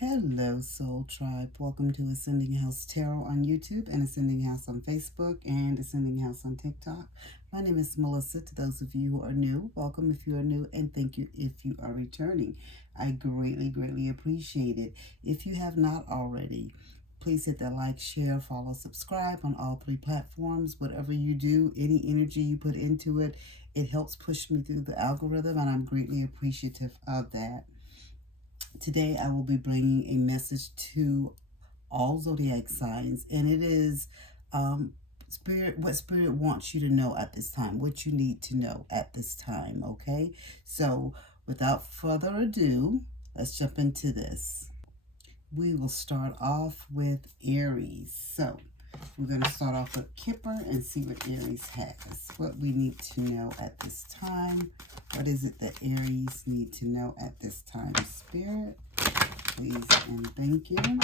Hello, Soul Tribe. Welcome to Ascending House Tarot on YouTube and Ascending House on Facebook and Ascending House on TikTok. My name is Melissa. To those of you who are new, welcome if you are new, and thank you if you are returning. I greatly appreciate it. If you have not already, please hit that like, share, follow, subscribe on all three platforms. Whatever you do, any energy you put into it, it helps push me through the algorithm, and I'm greatly appreciative of that. Today I will be bringing a message to all zodiac signs, and it is what spirit wants you to know at this time, what you need to know at this time. Okay, so without further ado, let's jump into this. We will start off with Aries. So we're going to start off with Kipper and see what Aries has. What we need to know at this time. What is it that Aries need to know at this time? Spirit, please and thank you.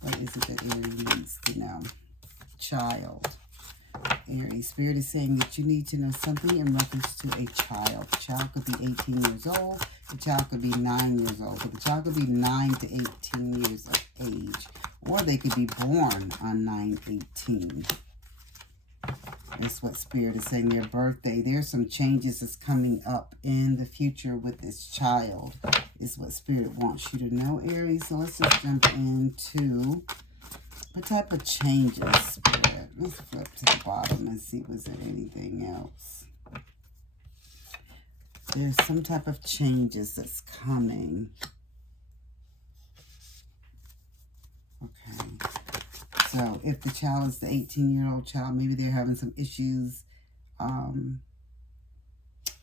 What is it that Aries needs to know? Child. Aries, Spirit is saying that you need to know something in reference to a child. The child could be 18 years old. The child could be 9 years old. But the child could be 9 to 18 years of age. Or they could be born on 9/18. That's what Spirit is saying, their birthday. There's some changes that's coming up in the future with this child, is what Spirit wants you to know, Aries. So let's just jump into what type of changes, Spirit. Let's flip to the bottom and see, was there anything else? There's some type of changes that's coming. Okay. So if the child is the 18-year-old child, maybe they're having some issues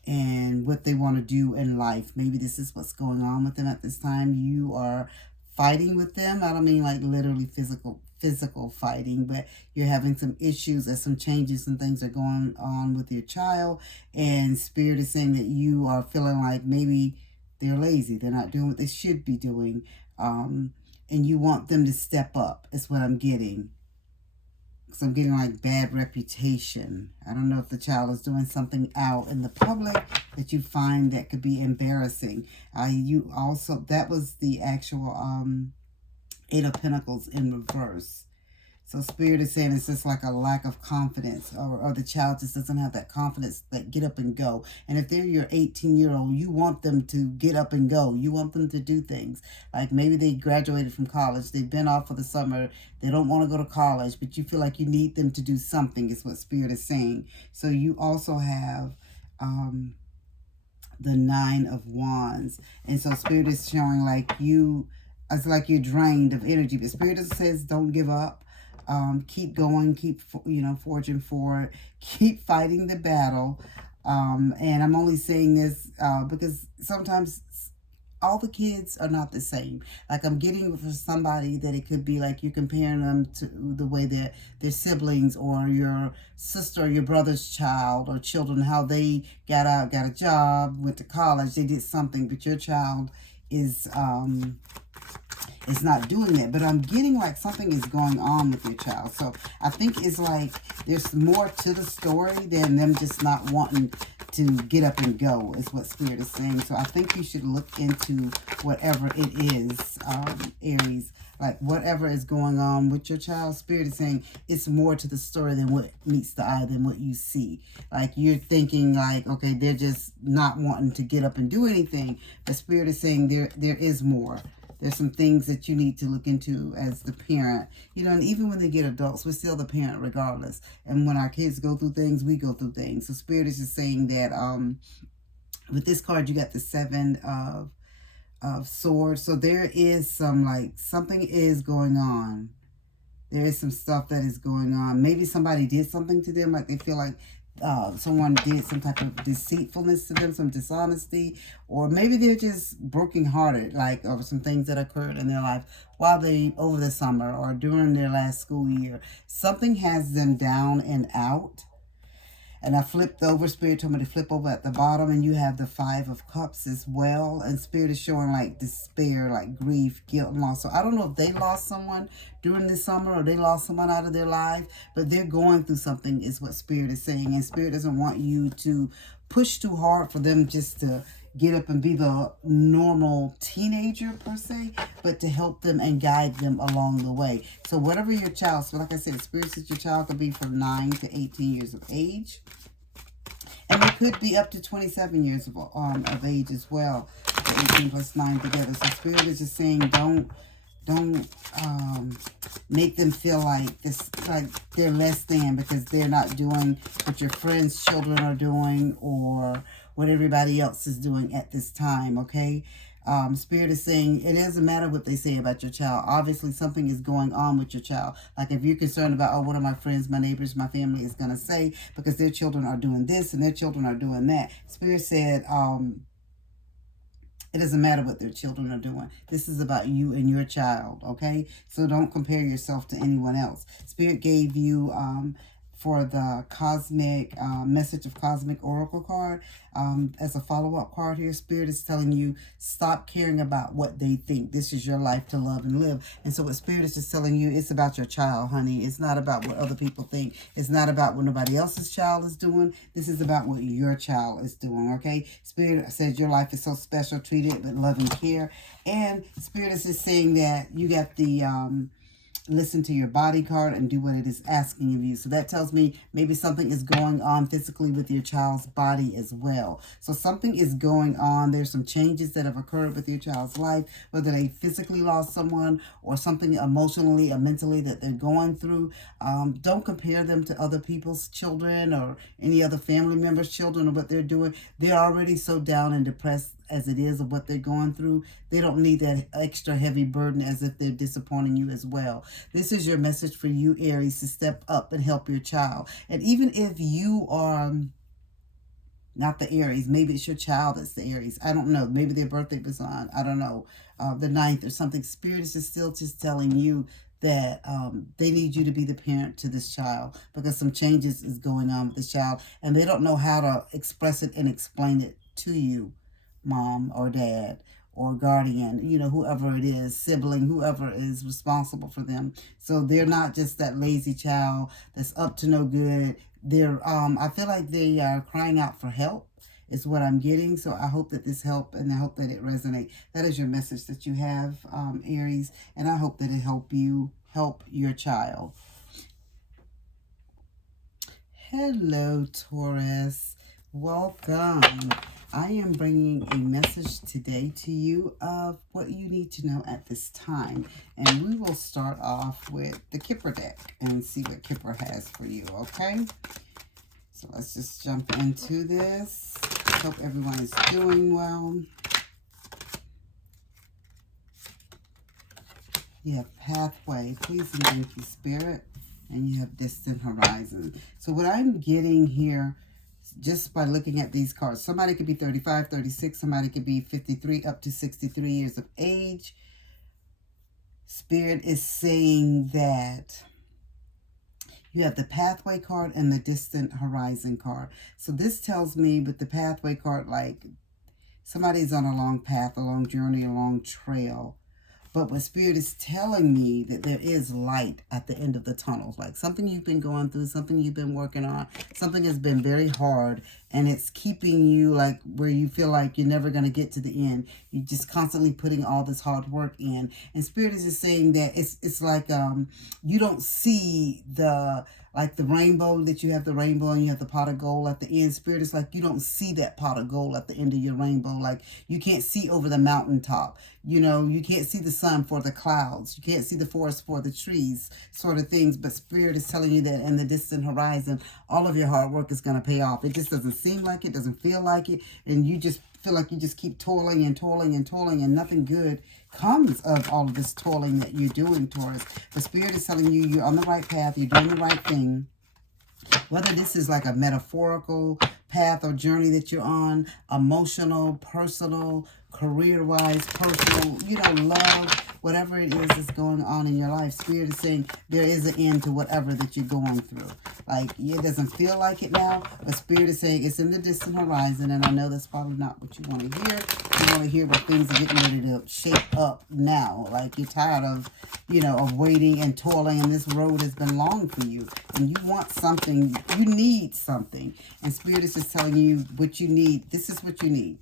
and what they want to do in life. Maybe this is what's going on with them at this time. You are fighting with them. I don't mean like literally physical fighting, but you're having some issues and some changes and things are going on with your child. And Spirit is saying that you are feeling like maybe they're lazy. They're not doing what they should be doing. And you want them to step up, is what I'm getting. So I'm getting like bad reputation. I don't know if the child is doing something out in the public that you find that could be embarrassing. You also, that was the actual Eight of Pentacles in reverse. So Spirit is saying it's just like a lack of confidence, or the child just doesn't have that confidence, that get up and go. And if they're your 18-year-old, you want them to get up and go. You want them to do things. Like maybe they graduated from college. They've been off for the summer. They don't want to go to college, but you feel like you need them to do something, is what Spirit is saying. So you also have the Nine of Wands. And so Spirit is showing like it's like you're drained of energy. But Spirit says don't give up. Keep going, keep, forging forward, keep fighting the battle. And I'm only saying this because sometimes all the kids are not the same. Like I'm getting for somebody that it could be like you're comparing them to the way that their siblings or your sister or your brother's child or children, how they got out, got a job, went to college, they did something, but your child is not doing that. But I'm getting like something is going on with your child. So I think it's like there's more to the story than them just not wanting to get up and go, is what Spirit is saying. So I think you should look into whatever it is, Aries. Like whatever is going on with your child, Spirit is saying it's more to the story than what meets the eye, than what you see. Like you're thinking like, okay, they're just not wanting to get up and do anything. But Spirit is saying there is more. There's some things that you need to look into as the parent. And even when they get adults, we're still the parent regardless. And when our kids go through things, we go through things. So Spirit is just saying that with this card, you got the Seven of Swords. So there is something is going on. There is some stuff that is going on. Maybe somebody did something to them, like they feel like someone did some type of deceitfulness to them, some dishonesty, or maybe they're just brokenhearted, like over some things that occurred in their life while over the summer or during their last school year. Something has them down and out. And I flipped over. Spirit told me to flip over at the bottom, and you have the Five of Cups as well. And Spirit is showing like despair, like grief, guilt, and loss. So I don't know if they lost someone during the summer or they lost someone out of their life, but they're going through something, is what Spirit is saying. And Spirit doesn't want you to push too hard for them just to get up and be the normal teenager per se, but to help them and guide them along the way. So whatever your child, so like I said, Spirit says your child could be from 9 to 18 years of age. And it could be up to 27 years of age as well. 18 plus 9 together. So Spirit is just saying, don't make them feel like this, like they're less than because they're not doing what your friends' children are doing or what everybody else is doing at this time, okay? Spirit is saying it doesn't matter what they say about your child. Obviously, something is going on with your child. Like if you're concerned about, oh, what are my friends, my neighbors, my family is going to say because their children are doing this and their children are doing that. Spirit said, it doesn't matter what their children are doing. This is about you and your child, okay? So don't compare yourself to anyone else. Spirit gave you, for the cosmic message of cosmic oracle card, as a follow-up card here, Spirit is telling you, stop caring about what they think. This is your life to love and live. And so what Spirit is just telling you, it's about your child, honey. It's not about what other people think. It's not about what nobody else's child is doing. This is about what your child is doing, okay? Spirit says your life is so special. Treat it with love and care. And Spirit is just saying that you got the listen to your body card and do what it is asking of you. So that tells me maybe something is going on physically with your child's body as well. So something is going on. There's some changes that have occurred with your child's life, whether they physically lost someone or something emotionally or mentally that they're going through. Don't compare them to other people's children or any other family members' children or what they're doing. They're already so down and depressed as it is of what they're going through. They don't need that extra heavy burden as if they're disappointing you as well. This is your message for you, Aries, to step up and help your child. And even if you are not the Aries, maybe it's your child that's the Aries. I don't know. Maybe their birthday was on, I don't know, the 9th or something. Spirit is just still just telling you that they need you to be the parent to this child because some changes is going on with this child and they don't know how to express it and explain it to you, mom or dad or guardian, you know, whoever it is, sibling, whoever is responsible for them. So they're not just that lazy child that's up to no good. They're, I feel like they are crying out for help is what I'm getting. So I hope that this help and I hope that it resonates. That is your message that you have, Aries, and I hope that it help you help your child. Hello, Taurus. Welcome. I am bringing a message today to you of what you need to know at this time. And we will start off with the Kipper deck and see what Kipper has for you, okay? So let's just jump into this. Hope everyone is doing well. You have Pathway, Please and Thank You, Spirit. And you have Distant Horizon. So what I'm getting here, just by looking at these cards, somebody could be 35, 36, somebody could be 53 up to 63 years of age. Spirit is saying that you have the Pathway card and the Distant Horizon card. So this tells me with the Pathway card, like somebody's on a long path, a long journey, a long trail. But what Spirit is telling me that there is light at the end of the tunnel. Like something you've been going through, something you've been working on, something has been very hard. And it's keeping you like where you feel like you're never going to get to the end. You're just constantly putting all this hard work in. And Spirit is just saying that it's like you don't see the rainbow, that you have the rainbow and you have the pot of gold at the end. Spirit is like you don't see that pot of gold at the end of your rainbow. Like you can't see over the mountaintop. You know, you can't see the sun for the clouds. You can't see the forest for the trees, sort of things. But Spirit is telling you that in the distant horizon, all of your hard work is going to pay off. It just doesn't seem like it, doesn't feel like it. And you just feel like you just keep toiling and toiling and toiling and nothing good comes of all of this toiling that you're doing, Taurus. But Spirit is telling you you're on the right path. You're doing the right thing. Whether this is like a metaphorical path or journey that you're on, emotional, personal, career-wise, personal, you know, love, whatever it is that's going on in your life, Spirit is saying there is an end to whatever that you're going through. Like, it doesn't feel like it now, but Spirit is saying it's in the distant horizon, and I know that's probably not what you want to hear. You want to hear what things are getting ready to shape up now. Like, you're tired of, you know, of waiting and toiling, and this road has been long for you, and you want something, you need something, and Spirit is just telling you what you need. This is what you need.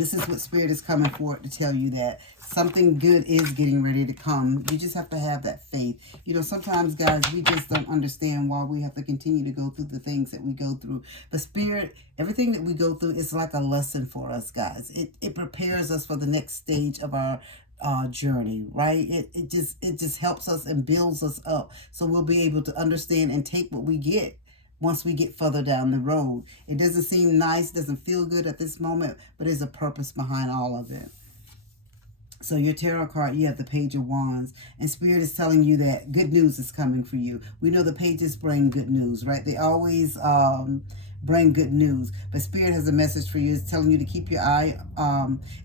This is what Spirit is coming for to tell you, that something good is getting ready to come. You just have to have that faith. You know, sometimes, guys, we just don't understand why we have to continue to go through the things that we go through. The Spirit, everything that we go through is like a lesson for us, guys. It prepares us for the next stage of our journey, right? It just helps us and builds us up, so we'll be able to understand and take what we get once we get further down the road. It doesn't seem nice, doesn't feel good at this moment, but there's a purpose behind all of it. So your tarot card, you have the Page of Wands, and Spirit is telling you that good news is coming for you. We know the pages bring good news, right? They always bring good news, but Spirit has a message for you. It's telling you to keep your eye.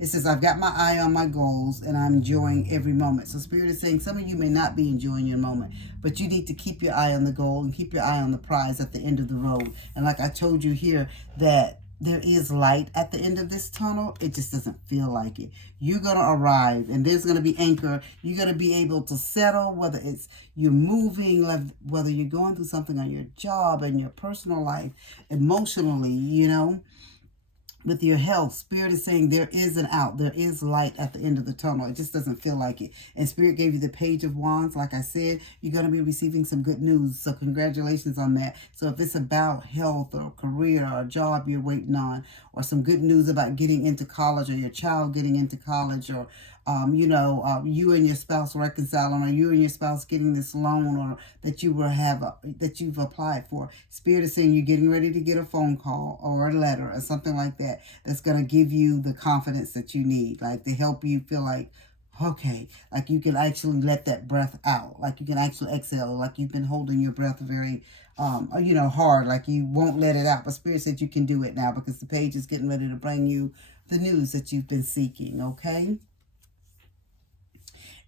It says, I've got my eye on my goals and I'm enjoying every moment. So Spirit is saying some of you may not be enjoying your moment, but you need to keep your eye on the goal and keep your eye on the prize at the end of the road. And like I told you here, that there is light at the end of this tunnel. It just doesn't feel like it. You're going to arrive, and there's going to be anchor. You're going to be able to settle, whether it's you're moving, whether you're going through something on your job and your personal life, emotionally, you know, with your health. Spirit is saying there is an out. There is light at the end of the tunnel. It just doesn't feel like it. And Spirit gave you the Page of Wands. Like I said, you're going to be receiving some good news. So congratulations on that. So if it's about health or career or a job you're waiting on, or some good news about getting into college, or your child getting into college, or you know, you and your spouse reconciling, or you and your spouse getting this loan, or that you will have that you've applied for. Spirit is saying you're getting ready to get a phone call or a letter or something like that, that's going to give you the confidence that you need, like to help you feel like, okay, like you can actually let that breath out, like you can actually exhale, like you've been holding your breath very you know, hard, like you won't let it out. But Spirit said you can do it now, because the page is getting ready to bring you the news that you've been seeking. Okay.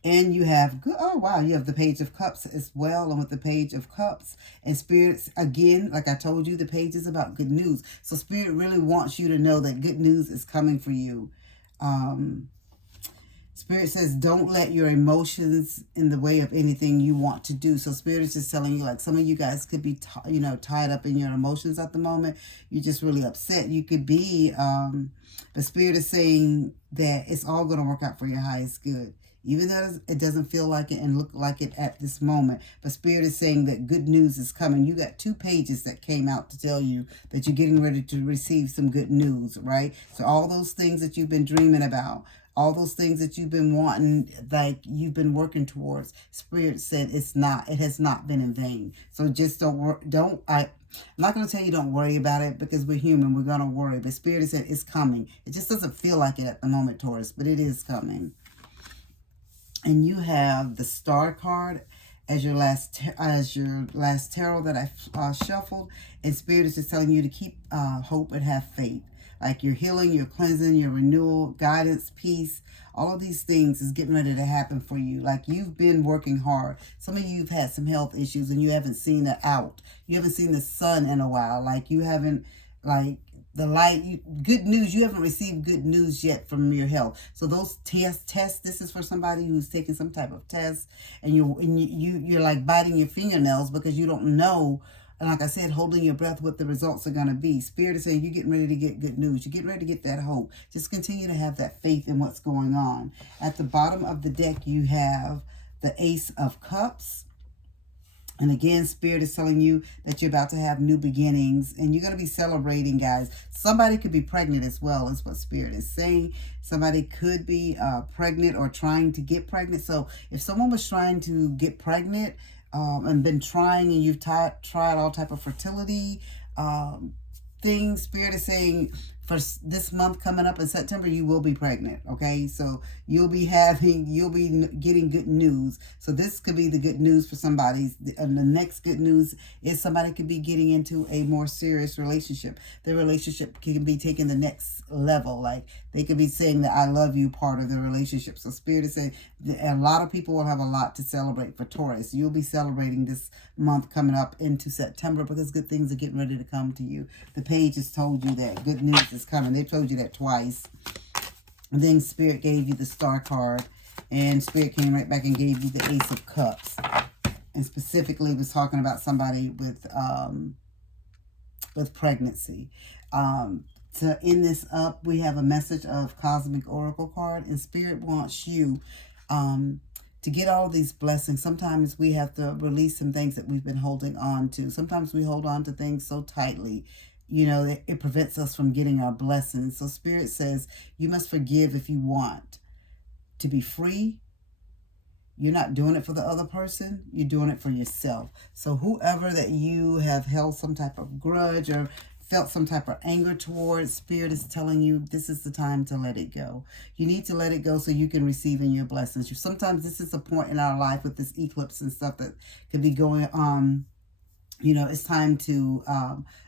And you have, oh wow, you have the Page of Cups as well. And with the Page of Cups and Spirits, again, like I told you, the page is about good news. So Spirit really wants you to know that good news is coming for you. Spirit says, don't let your emotions in the way of anything you want to do. So Spirit is just telling you, like, some of you guys could be, you know, tied up in your emotions at the moment. You're just really upset. You could be, but Spirit is saying that it's all going to work out for your highest good. Even though it doesn't feel like it and look like it at this moment. But Spirit is saying that good news is coming. You got two pages that came out to tell you that you're getting ready to receive some good news, right? So all those things that you've been dreaming about, all those things that you've been wanting, like you've been working towards, Spirit said it has not been in vain. So just I'm not going to tell you don't worry about it, because we're human, we're going to worry. But Spirit said it's coming. It just doesn't feel like it at the moment, Taurus, but it is coming. And you have the Star card as your last tarot that I shuffled. And Spirit is just telling you to keep hope and have faith. Like your healing, your cleansing, your renewal, guidance, peace. All of these things is getting ready to happen for you. Like you've been working hard. Some of you have had some health issues and you haven't seen it out. You haven't seen the sun in a while. Like you haven't, like, the light, good news, you haven't received good news yet from your health. So those tests, this is for somebody who's taking some type of test, and you're like biting your fingernails because you don't know, and like I said, holding your breath, what the results are going to be. Spirit is saying you're getting ready to get good news. You're getting ready to get that hope. Just continue to have that faith in what's going on. At the bottom of the deck, you have the Ace of Cups. And again, Spirit is telling you that you're about to have new beginnings, and you're going to be celebrating, guys. Somebody could be pregnant as well, is what Spirit is saying. Somebody could be pregnant or trying to get pregnant. So if someone was trying to get pregnant and been trying, and you've tried all type of fertility things, Spirit is saying for this month coming up in September, you will be pregnant, okay? So you'll be getting good news. So this could be the good news for somebody. And the next good news is somebody could be getting into a more serious relationship. The relationship can be taking the next level. Like they could be saying that I love you part of the relationship. So Spirit is saying a lot of people will have a lot to celebrate for Taurus. You'll be celebrating this month coming up into September, because good things are getting ready to come to you. The page has told you that good news is coming. They told you that twice. And then Spirit gave you the Star card, and Spirit came right back and gave you the Ace of Cups, and specifically was talking about somebody with pregnancy. to end this up, we have a message of Cosmic Oracle card, and Spirit wants you to get all these blessings. Sometimes we have to release some things that we've been holding on to. Sometimes we hold on to things so tightly, you know, that it prevents us from getting our blessings. So Spirit says you must forgive if you want to be free. You're not doing it for the other person. You're doing it for yourself. So whoever that you have held some type of grudge or felt some type of anger towards, Spirit is telling you this is the time to let it go. You need to let it go so you can receive in your blessings. Sometimes this is a point in our life with this eclipse and stuff that could be going on. You know, it's time to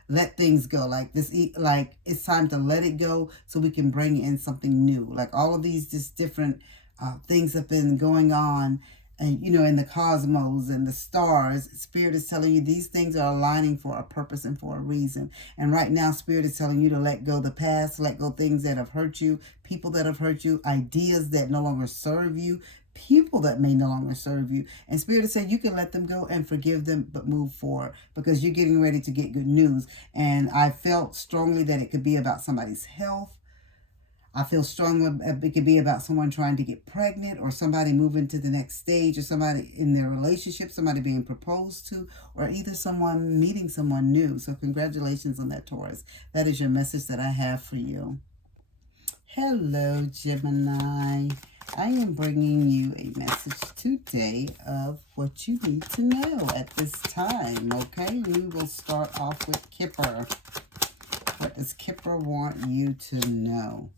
let things go. Like this, like it's time to let it go so we can bring in something new. Like all of these just different things have been going on, and you know, in the cosmos and the stars. Spirit is telling you these things are aligning for a purpose and for a reason. And right now, Spirit is telling you to let go the past, let go things that have hurt you, people that have hurt you, ideas that no longer serve you, people that may no longer serve you. And Spirit is saying you can let them go and forgive them, but move forward because you're getting ready to get good news. And I felt strongly that it could be about somebody's health. I feel strongly it could be about someone trying to get pregnant, or somebody moving to the next stage, or somebody in their relationship, somebody being proposed to, or either someone meeting someone new. So congratulations on that, Taurus. That is your message that I have for you. Hello, Gemini. I am bringing you a message today of what you need to know at this time, okay? We will start off with Kipper. What does Kipper want you to know?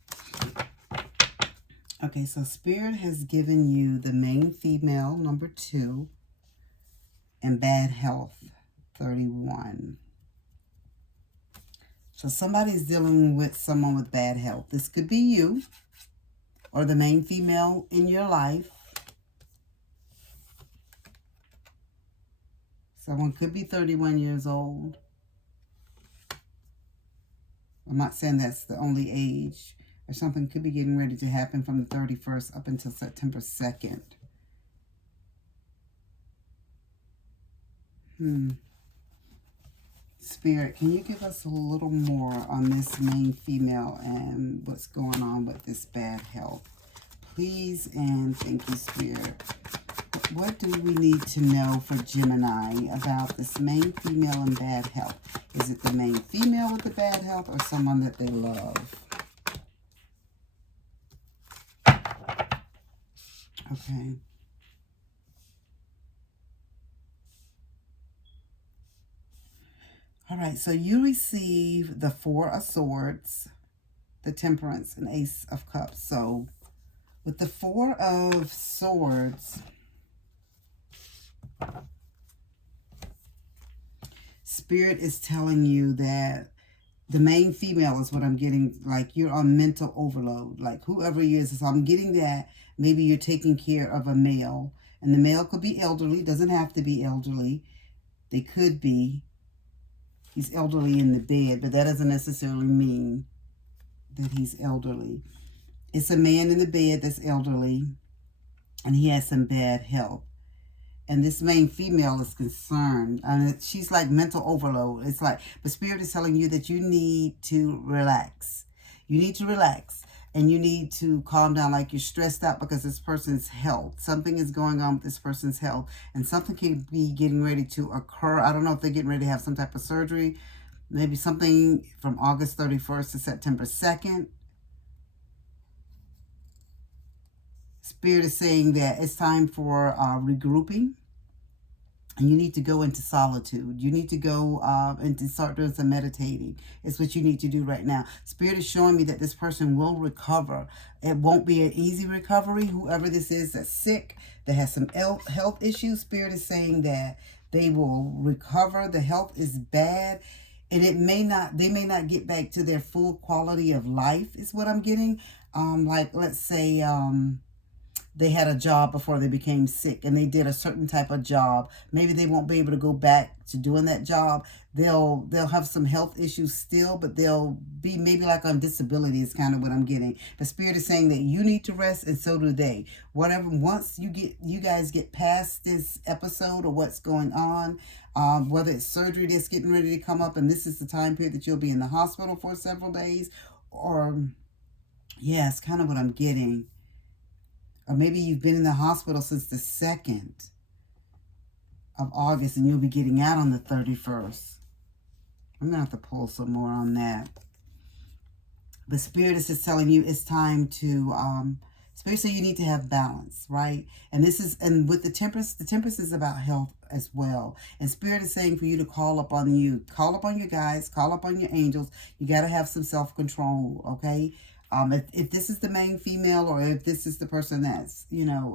Okay, so Spirit has given you the main female, number 2, and bad health, 31. So somebody's dealing with someone with bad health. This could be you or the main female in your life. Someone could be 31 years old. I'm not saying that's the only age. Or something could be getting ready to happen from the 31st up until September 2nd. Spirit, can you give us a little more on this main female and what's going on with this bad health? Please and thank you, Spirit. What do we need to know for Gemini about this main female and bad health? Is it the main female with the bad health or someone that they love? Okay. All right, so you receive the 4 of Swords, the Temperance, and Ace of Cups. So with the 4 of Swords, Spirit is telling you that the main female is what I'm getting, like you're on mental overload, like whoever you is. So I'm getting that maybe you're taking care of a male, and the male could be elderly, doesn't have to be elderly. They could be, he's elderly in the bed, but that doesn't necessarily mean that he's elderly. It's a man in the bed that's elderly, and he has some bad health. And this main female is concerned. And she's like mental overload. It's like, the Spirit is telling you that you need to relax. You need to relax. And you need to calm down, like you're stressed out because this person's health. Something is going on with this person's health. And something can be getting ready to occur. I don't know if they're getting ready to have some type of surgery. Maybe something from August 31st to September 2nd. Spirit is saying that it's time for regrouping. And you need to go into solitude. You need to go and to start doing some meditating. It's what you need to do right now. Spirit is showing me that this person will recover. It won't be an easy recovery. Whoever this is that's sick, that has some health issues, Spirit is saying that they will recover. The health is bad. And they may not get back to their full quality of life is what I'm getting. Like, let's say, they had a job before they became sick and they did a certain type of job. Maybe they won't be able to go back to doing that job. They'll have some health issues still, but they'll be maybe like on disability is kind of what I'm getting. The Spirit is saying that you need to rest, and so do they. Whatever, once you guys get past this episode or what's going on, whether it's surgery that's getting ready to come up, and this is the time period that you'll be in the hospital for several days, or yeah, it's kind of what I'm getting. Or maybe you've been in the hospital since the 2nd of August and you'll be getting out on the 31st. I'm going to have to pull some more on that. But Spirit is just telling you it's time to, especially you need to have balance, right? And with the Temperance is about health as well. And Spirit is saying for you to call upon your guides, call upon your angels. You got to have some self-control, okay? If this is the main female, or if this is the person that's,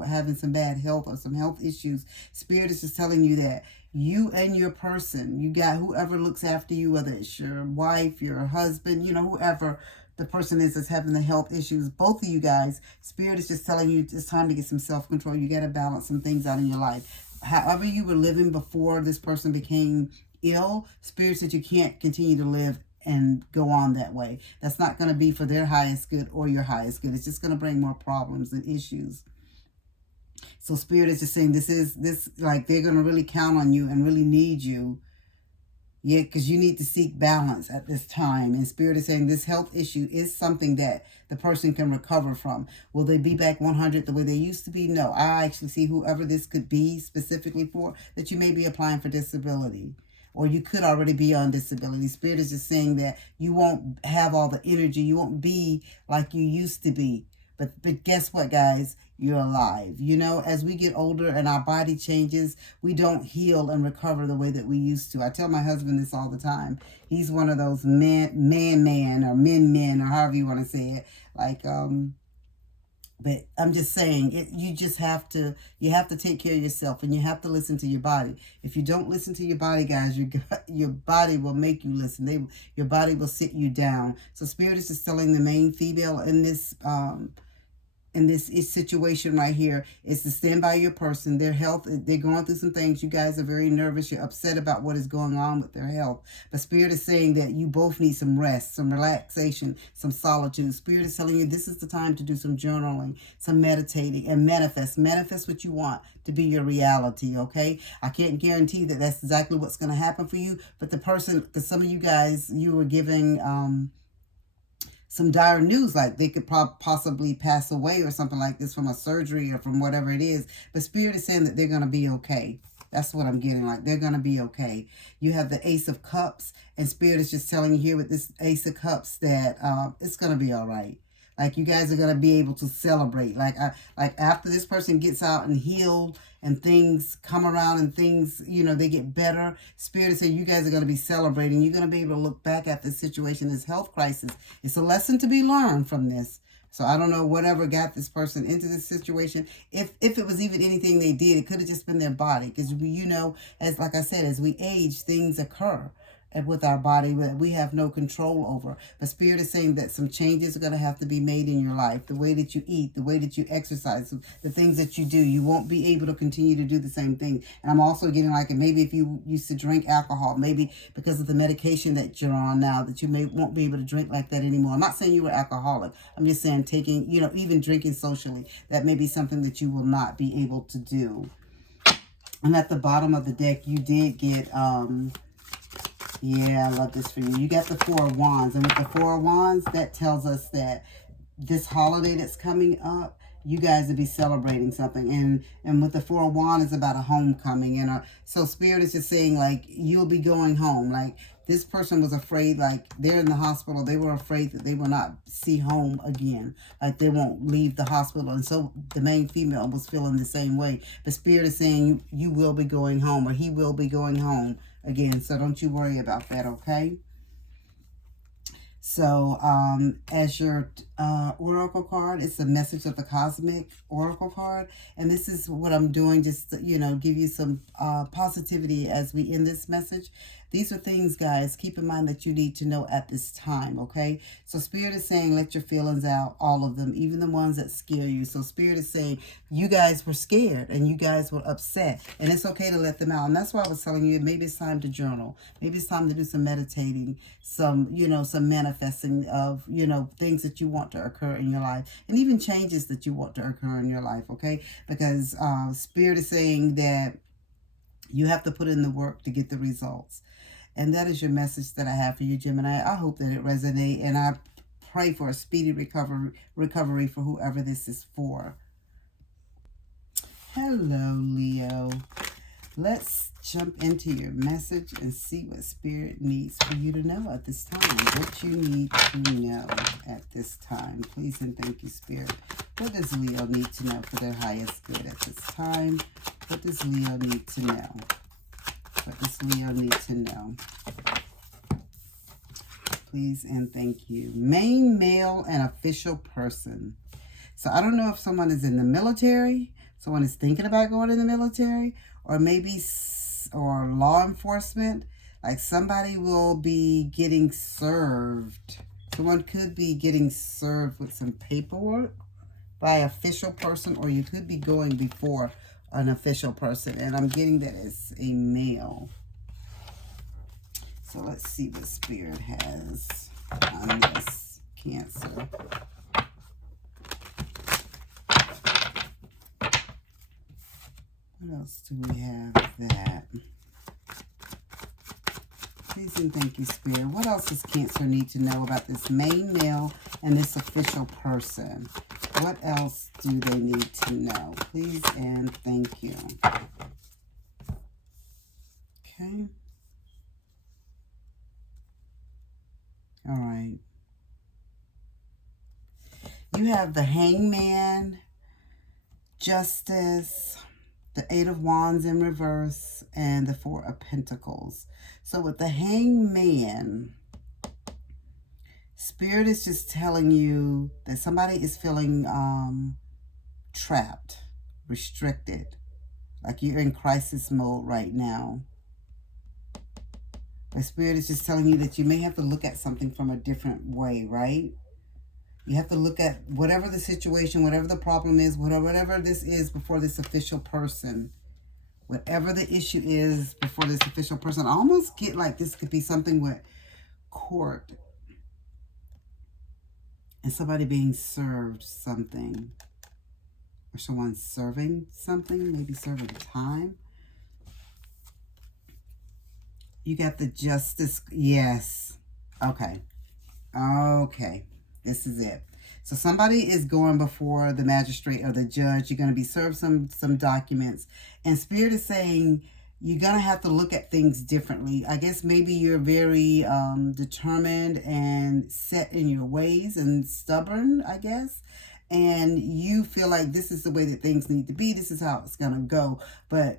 having some bad health or some health issues, Spirit is just telling you that you and your person, you got whoever looks after you, whether it's your wife, your husband, whoever the person is that's having the health issues, both of you guys, Spirit is just telling you it's time to get some self-control. You got to balance some things out in your life. However you were living before this person became ill, Spirit said you can't continue to live and go on that way. That's not going to be for their highest good or your highest good. It's just going to bring more problems and issues. So Spirit is just saying like they're going to really count on you and really need you. Yeah, because you need to seek balance at this time. And Spirit is saying this health issue is something that the person can recover from. Will they be back 100 the way they used to be? No. I actually see whoever this could be specifically for, that you may be applying for disability. Or you could already be on disability. Spirit is just saying that you won't have all the energy. You won't be like you used to be. But guess what, guys? You're alive. As we get older and our body changes, we don't heal and recover the way that we used to. I tell my husband this all the time. He's one of those man or men, or however you want to say it. Like, but I'm just saying, you have to take care of yourself, and you have to listen to your body. If you don't listen to your body, guys, your body will make you listen. Your body will sit you down. So Spirit is just telling the main female in this situation right here is to stand by your person. Their health, they're going through some things. You guys are very nervous. You're upset about what is going on with their health. But Spirit is saying that you both need some rest, some relaxation, some solitude. Spirit is telling you this is the time to do some journaling, some meditating, and manifest. Manifest what you want to be your reality, okay? I can't guarantee that that's exactly what's going to happen for you. But the person, because some of you guys, you were giving some dire news, like they could possibly pass away or something like this from a surgery or from whatever it is. But Spirit is saying that they're going to be okay. That's what I'm getting, like they're going to be okay. You have the Ace of Cups, and Spirit is just telling you here with this Ace of Cups that it's going to be all right. Like you guys are going to be able to celebrate. Like after this person gets out and healed and things come around and things, they get better. Spirit is saying you guys are going to be celebrating. You're going to be able to look back at this situation, this health crisis. It's a lesson to be learned from this. So I don't know whatever got this person into this situation. If it was even anything they did, it could have just been their body. Because, like I said, as we age, things occur with our body that we have no control over. But Spirit is saying that some changes are going to have to be made in your life. The way that you eat, the way that you exercise, the things that you do, you won't be able to continue to do the same thing. And I'm also getting like, maybe if you used to drink alcohol, maybe because of the medication that you're on now, that you won't be able to drink like that anymore. I'm not saying you were alcoholic. I'm just saying taking, even drinking socially, that may be something that you will not be able to do. And at the bottom of the deck, you did get, yeah, I love this for you. You got the Four of Wands. And with the Four of Wands, that tells us that this holiday that's coming up, you guys will be celebrating something. And with the Four of Wands, it's about a homecoming. And so Spirit is just saying, like, you'll be going home. Like, this person was afraid, like, they're in the hospital. They were afraid that they will not see home again. Like, they won't leave the hospital. And so the main female was feeling the same way. But Spirit is saying you will be going home, or he will be going home again. So don't you worry about that, okay? So as you're oracle card. It's a message of the cosmic oracle card, and this is what I'm doing, just to, you know, give you some positivity as we end this message. These are things, guys, keep in mind that you need to know at this time, okay? So Spirit is saying let your feelings out, all of them, even the ones that scare you. So Spirit is saying you guys were scared and you guys were upset, and it's okay to let them out. And that's why I was telling you maybe it's time to journal. Maybe it's time to do some meditating, some, you know, some manifesting of, you know, things that you want to occur in your life, and even changes that you want to occur in your life, okay? Because Spirit is saying that you have to put in the work to get the results. And that is your message that I have for you, Gemini. I hope that it resonates, and I pray for a speedy recovery for whoever this is for. Hello, Leo. Let's jump into your message and see what Spirit needs for you to know at this time. What you need to know at this time. Please and thank you, Spirit. What does Leo need to know for their highest good at this time? What does Leo need to know? What does Leo need to know? Please and thank you. Main male and official person. So I don't know if someone is in the military, someone is thinking about going in the military, or maybe or law enforcement. Like somebody will be getting served. Someone could be getting served with some paperwork by an official person, or you could be going before an official person, and I'm getting that it's a male. So let's see what Spirit has on this Cancer. What else do we have that? Please and thank you, Spirit. What else does Cancer need to know about this main male and this official person? What else do they need to know? Please and thank you. Okay. All right. You have the Hangman, Justice, the Eight of Wands in reverse, and the Four of Pentacles. So with the Hangman, Spirit is just telling you that somebody is feeling trapped, restricted, like you're in crisis mode right now. The Spirit is just telling you that you may have to look at something from a different way, right? You have to look at whatever the situation, whatever the problem is, whatever this is before this official person. Whatever the issue is before this official person. I almost get like this could be something with court and somebody being served something. Or someone serving something, maybe serving time. You got the Justice. Yes. Okay. Okay. This is it. So somebody is going before the magistrate or the judge. You're going to be served some documents. And Spirit is saying you're going to have to look at things differently. I guess maybe you're very determined and set in your ways and stubborn, I guess. And you feel like this is the way that things need to be. This is how it's going to go. But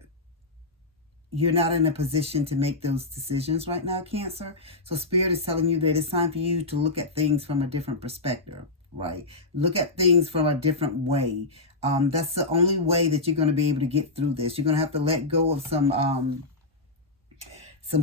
you're not in a position to make those decisions right now, Cancer. So Spirit is telling you that it's time for you to look at things from a different perspective, right? Look at things from a different way. That's the only way that you're going to be able to get through this. You're going to have to let go of some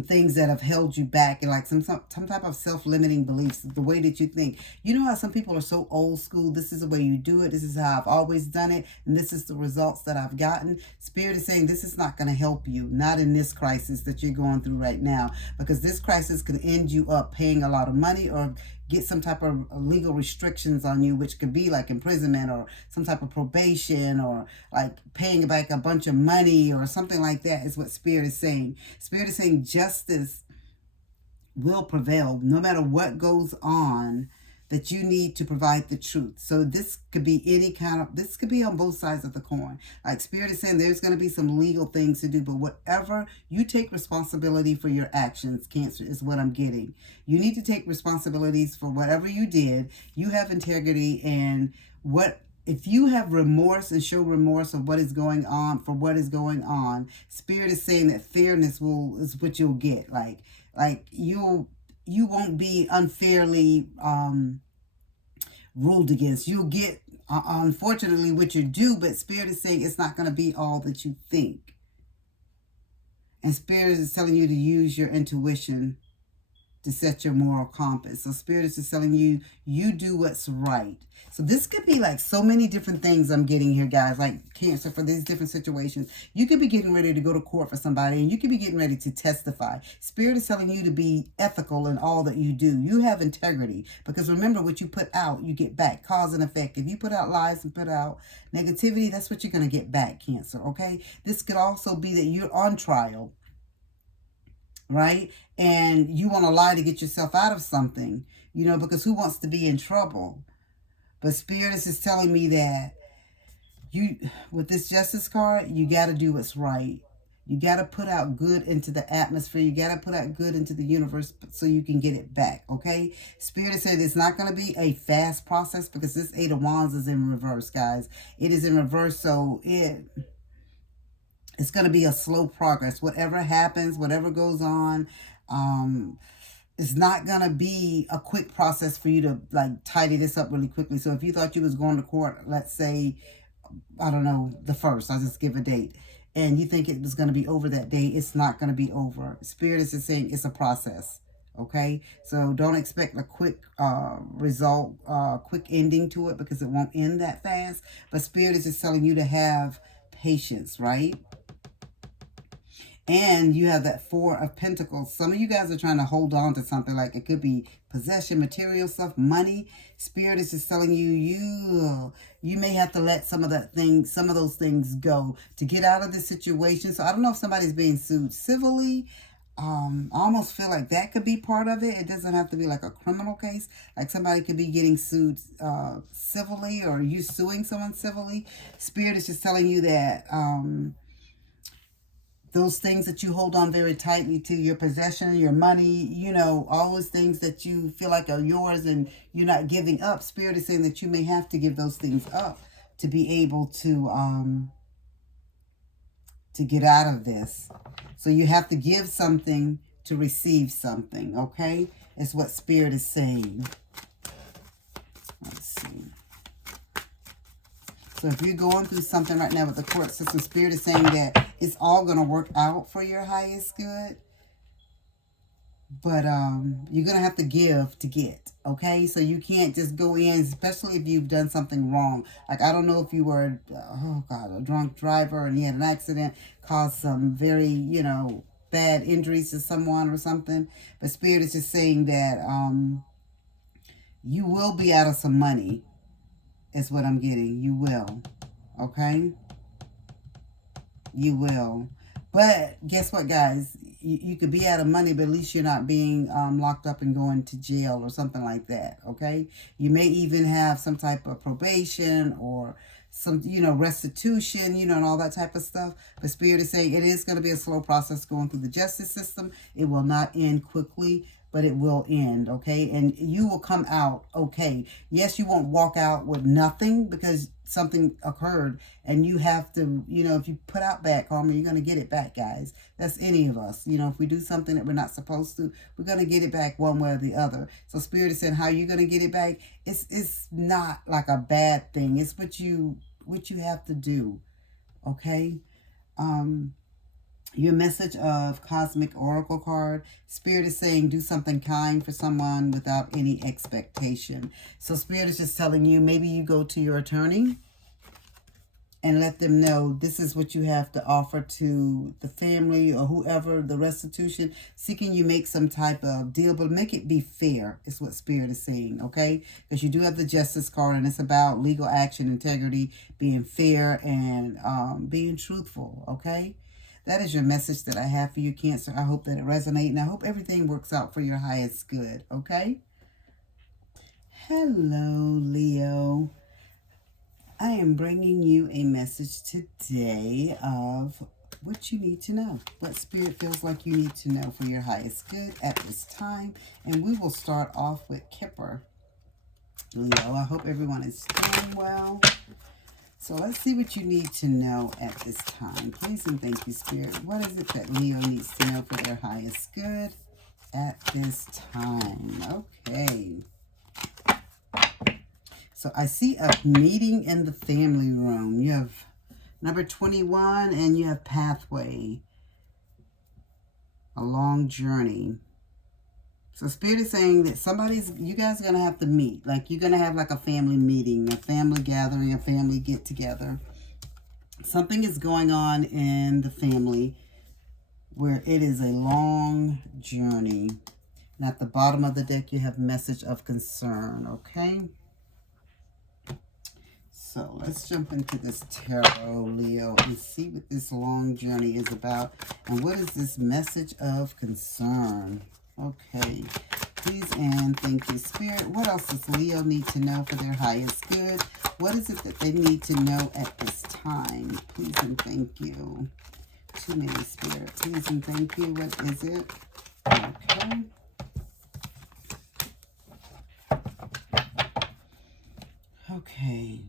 things that have held you back, and like some type of self-limiting beliefs, the way that you think. You know how some people are so old school, this is the way you do it, this is how I've always done it, and this is the results that I've gotten. Spirit is saying this is not going to help you, not in this crisis that you're going through right now, because this crisis could end you up paying a lot of money or get some type of legal restrictions on you, which could be like imprisonment or some type of probation or like paying back a bunch of money or something like that is what Spirit is saying. Spirit is saying justice will prevail no matter what goes on, that you need to provide the truth. So this could be any kind of, this could be on both sides of the coin. Like Spirit is saying there's going to be some legal things to do, but whatever, you take responsibility for your actions, Cancer, is what I'm getting. You need to take responsibilities for whatever you did. You have integrity, and if you have remorse and show remorse of what is going on, for what is going on, Spirit is saying that fairness is what you'll get. Like you won't be unfairly ruled against. You'll get, unfortunately, what you do, but Spirit is saying it's not going to be all that you think. And Spirit is telling you to use your intuition to set your moral compass. So Spirit is just telling you, you do what's right. So this could be like so many different things I'm getting here, guys, like Cancer, for these different situations. You could be getting ready to go to court for somebody, and you could be getting ready to testify. Spirit is telling you to be ethical in all that you do. You have integrity, because remember, what you put out, you get back. Cause and effect. If you put out lies and put out negativity, that's what you're going to get back, Cancer, okay? This could also be that you're on trial, right? And you want to lie to get yourself out of something, you know, because who wants to be in trouble? But Spirit is just telling me that you, with this Justice card, you got to do what's right. You got to put out good into the atmosphere. You got to put out good into the universe so you can get it back, okay? Spirit said it's not going to be a fast process, because this Eight of Wands is in reverse, guys. It is in reverse, so it's going to be a slow progress. Whatever happens, whatever goes on, it's not going to be a quick process for you to like tidy this up really quickly. So if you thought you was going to court, let's say, I don't know, the 1st, I'll just give a date, and you think it was going to be over that day, it's not going to be over. Spirit is just saying it's a process. Okay, so don't expect a quick result, quick ending to it, because it won't end that fast. But Spirit is just telling you to have patience, right? And you have that Four of Pentacles. Some of you guys are trying to hold on to something, like it could be possession, material stuff, money. Spirit is just telling you, you may have to let some of those things go to get out of this situation. So I don't know if somebody's being sued civilly. I almost feel like that could be part of it. It doesn't have to be like a criminal case. Like somebody could be getting sued civilly, or you suing someone civilly. Spirit is just telling you that those things that you hold on very tightly to, your possession, your money, you know, all those things that you feel like are yours and you're not giving up. Spirit is saying that you may have to give those things up to be able to get out of this. So you have to give something to receive something, okay? It's what Spirit is saying. Let's see. So if you're going through something right now with the court system, Spirit is saying that it's all going to work out for your highest good. But you're going to have to give to get, okay? So you can't just go in, especially if you've done something wrong. Like, I don't know if you were, a drunk driver and you had an accident, caused some very, you know, bad injuries to someone or something. But Spirit is just saying that you will be out of some money. Is what I'm getting. You will. Okay? You will. But guess what, guys? You could be out of money, but at least you're not being locked up and going to jail or something like that. Okay? You may even have some type of probation or some, you know, restitution, you know, and all that type of stuff. But Spirit is saying it is going to be a slow process going through the justice system. It will not end quickly, but it will end, okay? And you will come out okay. Yes, you won't walk out with nothing because something occurred, and you have to, you know, if you put out bad karma, you're going to get it back, guys. That's any of us. You know, if we do something that we're not supposed to, we're going to get it back one way or the other. So Spirit is saying how you're going to get it back, it's not like a bad thing. It's what you have to do, okay? Your message of Cosmic Oracle card, Spirit is saying do something kind for someone without any expectation. So Spirit is just telling you, maybe you go to your attorney and let them know this is what you have to offer to the family or whoever, the restitution, seeking you make some type of deal, but make it be fair, is what Spirit is saying, okay? Because you do have the Justice card, and it's about legal action, integrity, being fair, and being truthful, okay? That is your message that I have for you, Cancer. I hope that it resonates, and I hope everything works out for your highest good, okay? Hello, Leo. I am bringing you a message today of what you need to know, what Spirit feels like you need to know for your highest good at this time. And we will start off with Kipper, Leo. I hope everyone is doing well. So let's see what you need to know at this time. Please and thank you, Spirit. What is it that Leo needs to know for their highest good at this time? Okay. So I see a meeting in the family room. You have number 21 and you have pathway. A long journey. So Spirit is saying that you guys are going to have to meet. Like you're going to have like a family meeting, a family gathering, a family get together. Something is going on in the family where it is a long journey. And at the bottom of the deck, you have message of concern, okay? So let's jump into this tarot, Leo, and see what this long journey is about. And what is this message of concern? Okay. Please and thank you, Spirit. What else does Leo need to know for their highest good? What is it that they need to know at this time? Please and thank you. Too many, Spirit. Please and thank you. What is it? Okay. Okay.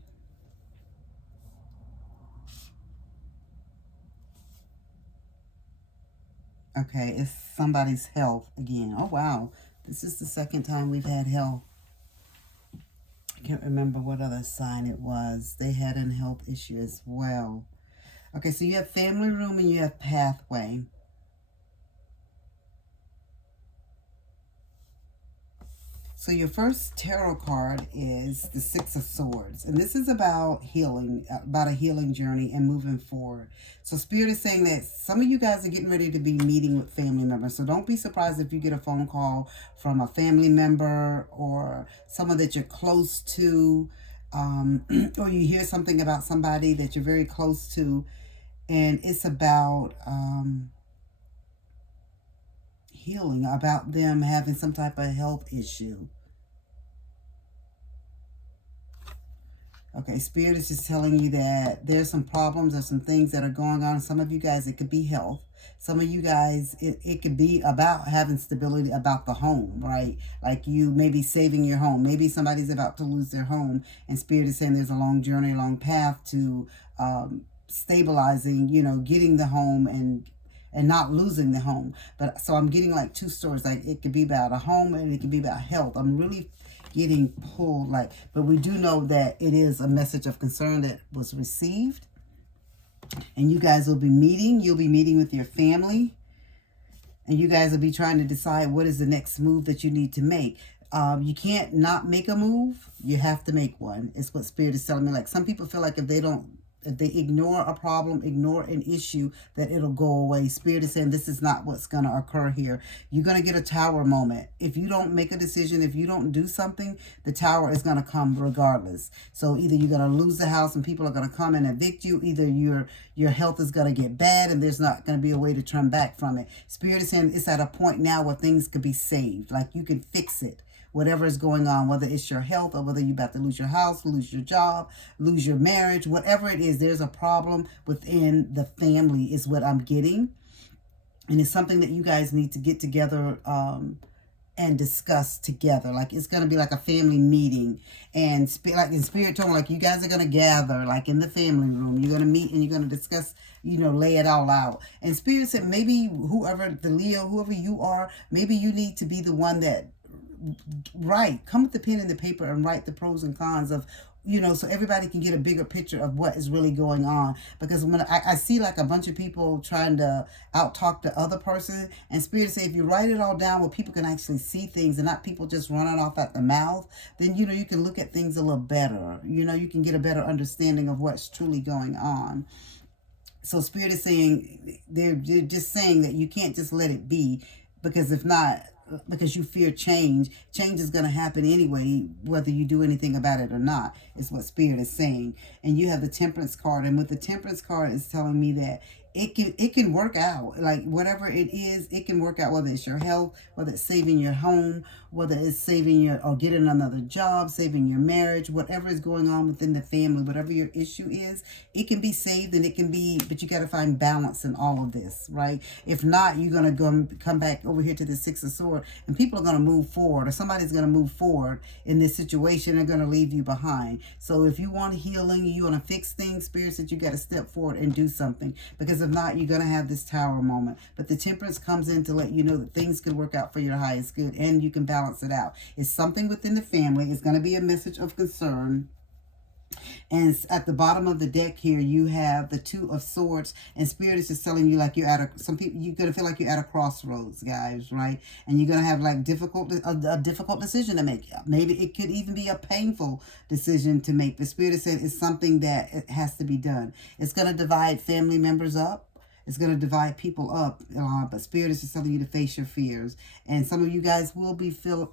Okay, it's somebody's health again. Oh, wow. This is the second time we've had health. I can't remember what other sign it was. They had a health issue as well. Okay, so you have family room and you have pathway. So your first tarot card is the Six of Swords. And this is about healing, about a healing journey and moving forward. So Spirit is saying that some of you guys are getting ready to be meeting with family members. So don't be surprised if you get a phone call from a family member or someone that you're close to. Or you hear something about somebody that you're very close to. And it's about healing, about them having some type of health issue. Okay, Spirit is just telling you that there's some problems, there's some things that are going on. Some of you guys, it could be health. Some of you guys, it could be about having stability about the home, right? Like you maybe saving your home. Maybe somebody's about to lose their home. And Spirit is saying there's a long journey, a long path to stabilizing, you know, getting the home and not losing the home. But so I'm getting like two stories. Like it could be about a home and it could be about health. I'm really getting pulled, like, but we do know that it is a message of concern that was received. And you guys will be meeting. You'll be meeting with your family. And you guys will be trying to decide what is the next move that you need to make. You can't not make a move. You have to make one. It's what Spirit is telling me. Like some people feel like if they ignore a problem, ignore an issue, that it'll go away. Spirit is saying this is not what's going to occur here. You're going to get a tower moment. If you don't make a decision, if you don't do something, the tower is going to come regardless. So either you're going to lose the house and people are going to come and evict you. Either your health is going to get bad and there's not going to be a way to turn back from it. Spirit is saying it's at a point now where things could be saved. Like you can fix it. Whatever is going on, whether it's your health or whether you're about to lose your house, lose your job, lose your marriage, whatever it is, there's a problem within the family is what I'm getting. And it's something that you guys need to get together and discuss together. Like it's going to be like a family meeting. And like in Spirit tone, like you guys are going to gather like in the family room. You're going to meet and you're going to discuss, you know, lay it all out. And Spirit said maybe whoever, the Leo, whoever you are, maybe you need to be the one that come with the pen and the paper and write the pros and cons of, you know, so everybody can get a bigger picture of what is really going on. Because when I see like a bunch of people trying to out talk the other person, and Spirit say if you write it all down where people can actually see things and not people just running off at the mouth, then, you know, you can look at things a little better. You know, you can get a better understanding of what's truly going on. So Spirit is saying, they're just saying that you can't just let it be, because if not, because you fear change is going to happen anyway, whether you do anything about it or not, is what Spirit is saying. And you have the Temperance card, and with the Temperance card is telling me that it can work out. Like whatever it is, it can work out, whether it's your health, whether it's saving your home, whether it's saving your, or getting another job, saving your marriage, whatever is going on within the family, whatever your issue is, it can be saved and it can be, but you got to find balance in all of this, right? If not, you're going to come back over here to the Six of Swords. forward, and people are going to move forward, or somebody's going to move forward in this situation. They're going to leave you behind. So if you want healing, you want to fix things, Spirit said you got to step forward and do something, because if not, you're going to have this Tower moment. But the Temperance comes in to let you know that things can work out for your highest good, and you can balance it out. It's something within the family. It's going to be a message of concern. And at the bottom of the deck here, you have the Two of Swords, and Spirit is just telling you like you're at some people, you're going to feel like you're at a crossroads, guys, right? And you're going to have like a difficult decision to make. Maybe it could even be a painful decision to make. The Spirit is saying it's something that it has to be done. It's going to divide family members up. It's going to divide people up, but Spirit is just telling you to face your fears. And some of you guys will feel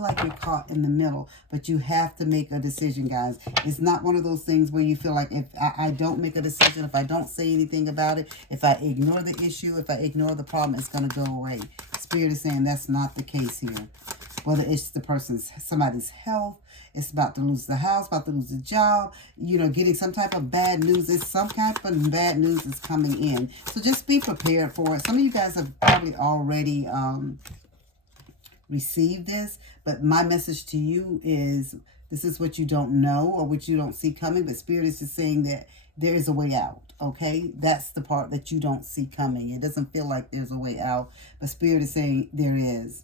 like you're caught in the middle, but you have to make a decision, guys. It's not one of those things where you feel like if I don't make a decision, if I don't say anything about it, if I ignore the issue, if I ignore the problem, it's going to go away. Spirit is saying that's not the case here. Whether it's somebody's health, it's about to lose the house, about to lose the job, you know, getting some type of bad news. It's some type of bad news is coming in. So just be prepared for it. Some of you guys have probably already received this, but my message to you is this is what you don't know or what you don't see coming, but Spirit is just saying that there is a way out, okay? That's the part that you don't see coming. It doesn't feel like there's a way out, but Spirit is saying there is.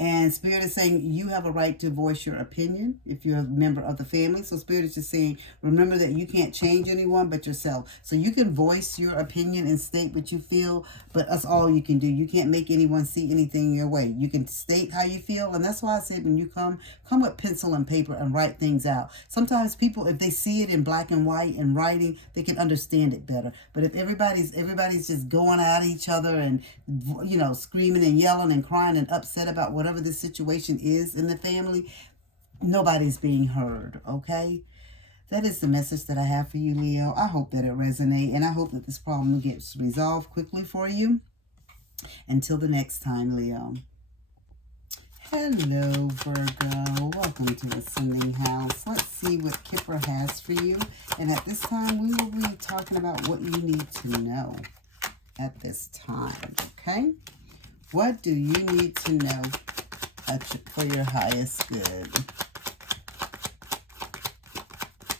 And Spirit is saying you have a right to voice your opinion if you're a member of the family. So Spirit is just saying, remember that you can't change anyone but yourself. So you can voice your opinion and state what you feel, but that's all you can do. You can't make anyone see anything your way. You can state how you feel. And that's why I said when you come with pencil and paper and write things out. Sometimes people, if they see it in black and white and writing, they can understand it better. But if everybody's just going at each other and, you know, screaming and yelling and crying and upset about whatever this situation is in the family, nobody's being heard, okay? That is the message that I have for you, Leo. I hope that it resonates, and I hope that this problem gets resolved quickly for you. Until the next time, Leo. Hello, Virgo. Welcome to Ascending House. Let's see what Kipper has for you. And at this time, we will be talking about what you need to know at this time, okay? What do you need to know for your highest good?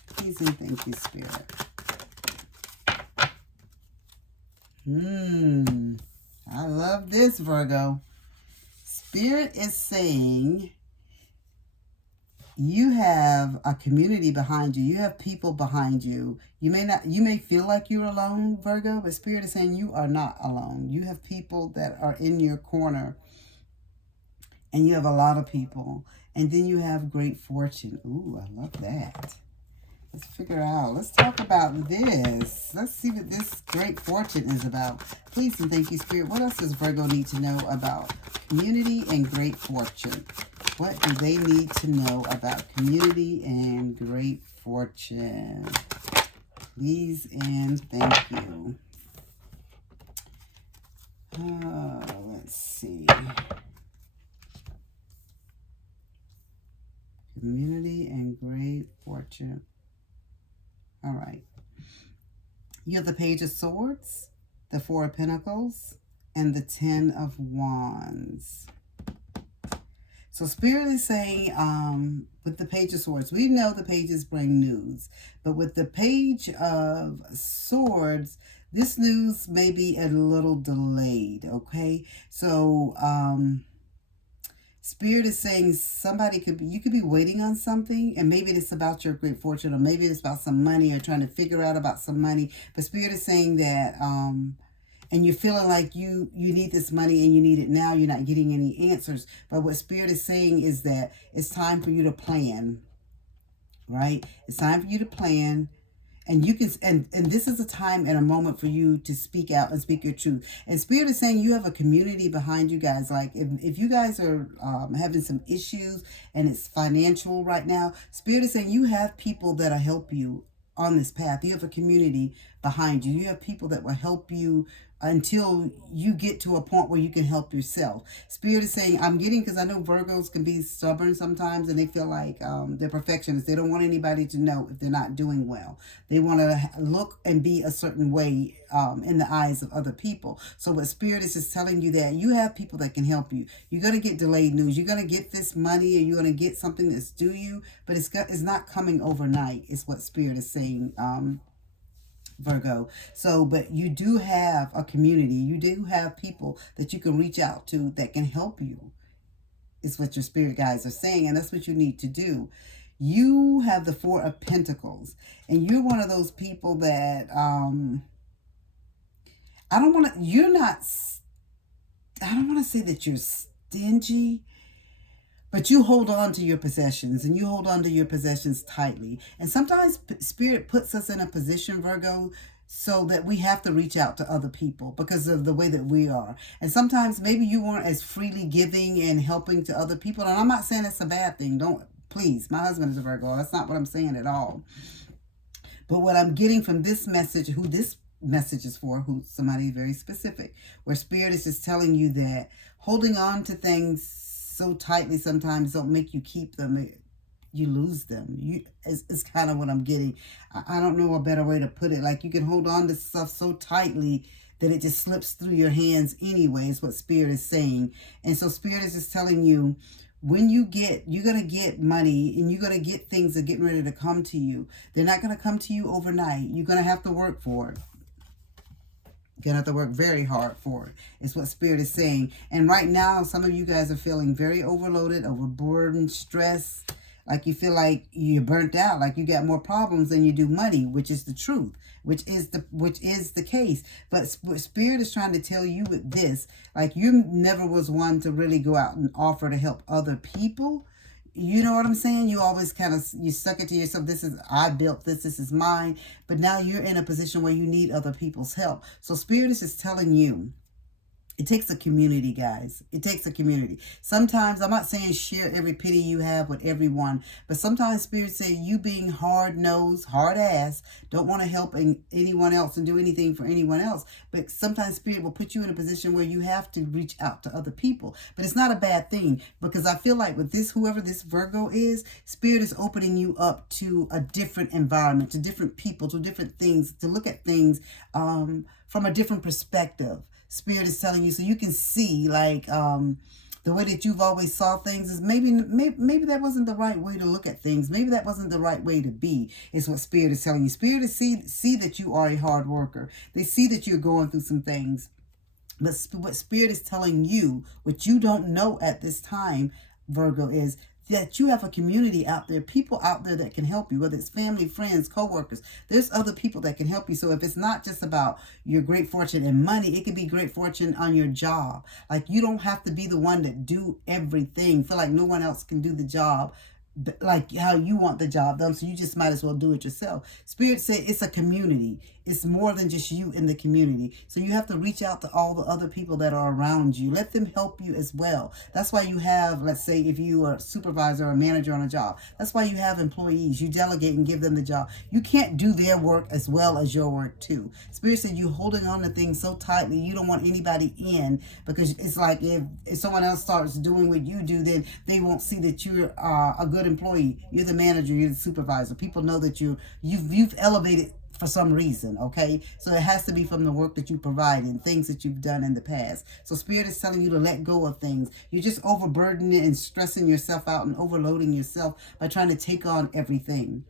Please and thank you, Spirit. I love this, Virgo. Spirit is saying you have a community behind you. You have people behind you. You may feel like you're alone, Virgo, but Spirit is saying you are not alone. You have people that are in your corner, and you have a lot of people. And then you have great fortune. Ooh, I love that. Let's figure out. Let's talk about this. Let's see what this great fortune is about. Please and thank you, Spirit. What else does Virgo need to know about community and great fortune? What do they need to know about community and great fortune? Please and thank you. Let's see. Community and great fortune. All right. You have the Page of Swords, the Four of Pentacles, and the Ten of Wands. So Spirit is saying, with the Page of Swords, we know the pages bring news. But with the Page of Swords, this news may be a little delayed, okay? So, Spirit is saying you could be waiting on something, and maybe it's about your great fortune, or maybe it's about some money, or trying to figure out about some money. But Spirit is saying that, and you're feeling like you need this money and you need it now. You're not getting any answers. But what Spirit is saying is that it's time for you to plan, right? It's time for you to plan. And you can, and this is a time and a moment for you to speak out and speak your truth. And Spirit is saying you have a community behind you guys. Like if you guys are having some issues and it's financial right now, Spirit is saying you have people that'll help you on this path. You have a community behind you. You have people that will help you until you get to a point where you can help yourself. Spirit is saying, I'm getting, because I know Virgos can be stubborn sometimes, and they feel like they're perfectionists. They don't want anybody to know if they're not doing well. They want to look and be a certain way in the eyes of other people. So what Spirit is just telling you, that you have people that can help you. You're going to get delayed news. You're going to get this money, or you're going to get something that's due you, but it's not coming overnight, is what Spirit is saying, Virgo. So, but you do have a community. You do have people that you can reach out to that can help you, is what your spirit guides are saying. And that's what you need to do. You have the Four of Pentacles, and you're one of those people that, I don't want to say that you're stingy, but you hold on to your possessions, and you hold on to your possessions tightly. And sometimes Spirit puts us in a position, Virgo, so that we have to reach out to other people because of the way that we are. And sometimes maybe you weren't as freely giving and helping to other people. And I'm not saying it's a bad thing. Please, my husband is a Virgo. That's not what I'm saying at all. But what I'm getting from this message, who this message is for, who's somebody very specific, where Spirit is just telling you that holding on to things so tightly sometimes don't make you keep them. You lose them. It's kind of what I'm getting. I don't know a better way to put it. Like, you can hold on to stuff so tightly that it just slips through your hands anyway, is what Spirit is saying. And so Spirit is just telling you, when you're going to get money, and you're going to get things that are getting ready to come to you. They're not going to come to you overnight. You're going to have to work for it. You're going to have to work very hard for it, is what Spirit is saying. And right now, some of you guys are feeling very overloaded, overburdened, stressed. Like you feel like you're burnt out, like you got more problems than you do money, which is the truth, which is the case. But Spirit is trying to tell you with this, like, you never was one to really go out and offer to help other people. You know what I'm saying? You always you suck it to yourself. I built this is mine. But now you're in a position where you need other people's help. So Spirit is just telling you, it takes a community, guys. It takes a community. Sometimes, I'm not saying share every penny you have with everyone, but sometimes Spirit say you being hard-nosed, hard-ass, don't want to help anyone else and do anything for anyone else. But sometimes Spirit will put you in a position where you have to reach out to other people. But it's not a bad thing, because I feel like with this, whoever this Virgo is, Spirit is opening you up to a different environment, to different people, to different things, to look at things from a different perspective. Spirit is telling you, so you can see, like, the way that you've always saw things is maybe that wasn't the right way to look at things. Maybe that wasn't the right way to be, is what Spirit is telling you. Spirit is see that you are a hard worker. They see that you're going through some things. But what Spirit is telling you, what you don't know at this time, Virgo, is that you have a community out there, people out there that can help you, whether it's family, friends, co-workers. There's other people that can help you. So if it's not just about your great fortune and money, it could be great fortune on your job. Like, you don't have to be the one that do everything. Feel like no one else can do the job like how you want the job done, so you just might as well do it yourself. Spirit said it's a community. It's more than just you in the community. So you have to reach out to all the other people that are around you. Let them help you as well. That's why you have, let's say, if you are a supervisor or a manager on a job, that's why you have employees. You delegate and give them the job. You can't do their work as well as your work too. Spirit said you holding on to things so tightly, you don't want anybody in, because it's like if someone else starts doing what you do, then they won't see that you're a good employee. You're the manager, you're the supervisor. People know that you've elevated for some reason, okay? So it has to be from the work that you provide and things that you've done in the past. So Spirit is telling you to let go of things. You're just overburdening and stressing yourself out and overloading yourself by trying to take on everything.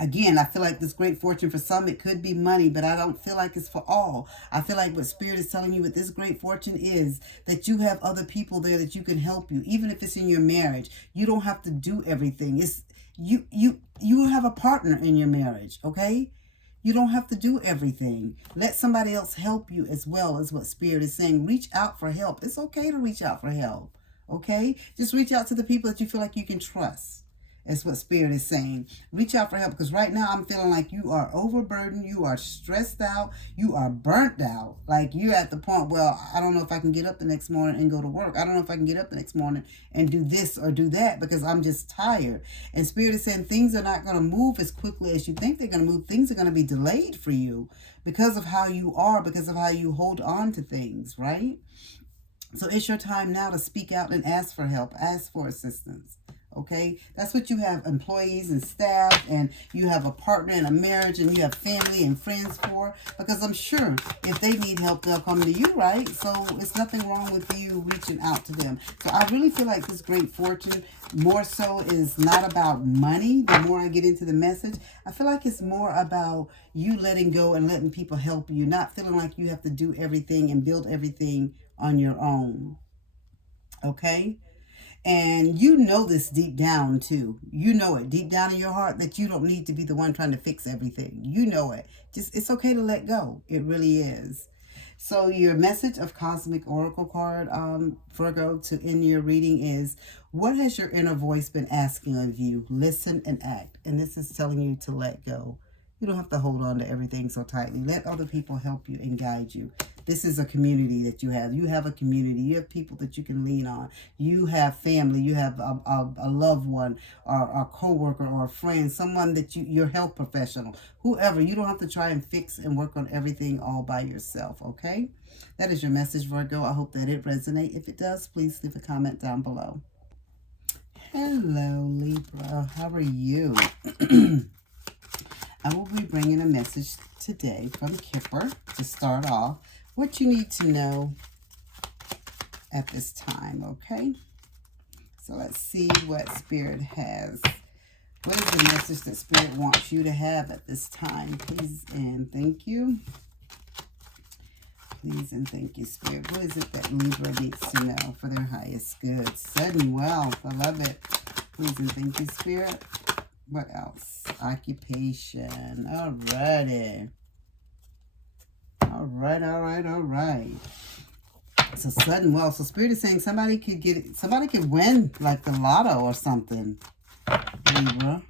Again, I feel like this great fortune, for some, it could be money, but I don't feel like it's for all. I feel like what Spirit is telling you with this great fortune is that you have other people there that you can help you. Even if it's in your marriage, you don't have to do everything. It's you have a partner in your marriage, okay? You don't have to do everything. Let somebody else help you as well, is what Spirit is saying. Reach out for help. It's okay to reach out for help, okay? Just reach out to the people that you feel like you can trust. Is what Spirit is saying. Reach out for help, because right now I'm feeling like you are overburdened, you are stressed out, you are burnt out. Like you're at the point, well, I don't know if I can get up the next morning and go to work. I don't know if I can get up the next morning and do this or do that because I'm just tired. And Spirit is saying things are not going to move as quickly as you think they're going to move. Things are going to be delayed for you because of how you are, because of how you hold on to things, right? So it's your time now to speak out and ask for help, ask for assistance. Okay, that's what you have employees and staff, and you have a partner in a marriage, and you have family and friends for, because I'm sure if they need help, they'll come to you, right? So it's nothing wrong with you reaching out to them. So I really feel like this great fortune more so is not about money. The more I get into the message, I feel like it's more about you letting go and letting people help you, not feeling like you have to do everything and build everything on your own. Okay? And you know this deep down too. You know it deep down in your heart that you don't need to be the one trying to fix everything. You know it. Just, it's okay to let go. It really is. So your message of Cosmic Oracle card, Virgo, to end your reading is, what has your inner voice been asking of you? Listen and act. And this is telling you to let go. You don't have to hold on to everything so tightly. Let other people help you and guide you. This is a community that you have. You have a community. You have people that you can lean on. You have family. You have a loved one or a co-worker or a friend, someone that your health professional, whoever. You don't have to try and fix and work on everything all by yourself, okay? That is your message, Virgo. I hope that it resonates. If it does, please leave a comment down below. Hello, Libra. How are you? I will be bringing a message today from Kipper to start off. What you need to know at this time, okay? So let's see what Spirit has. What is the message that Spirit wants you to have at this time? Please and thank you. Please and thank you, Spirit. What is it that Libra needs to know for their highest good? Sudden wealth. I love it. Please and thank you, Spirit. What else? Occupation. Alrighty. Alright. So sudden wealth. So Spirit is saying somebody could win like the lotto or something. Libra.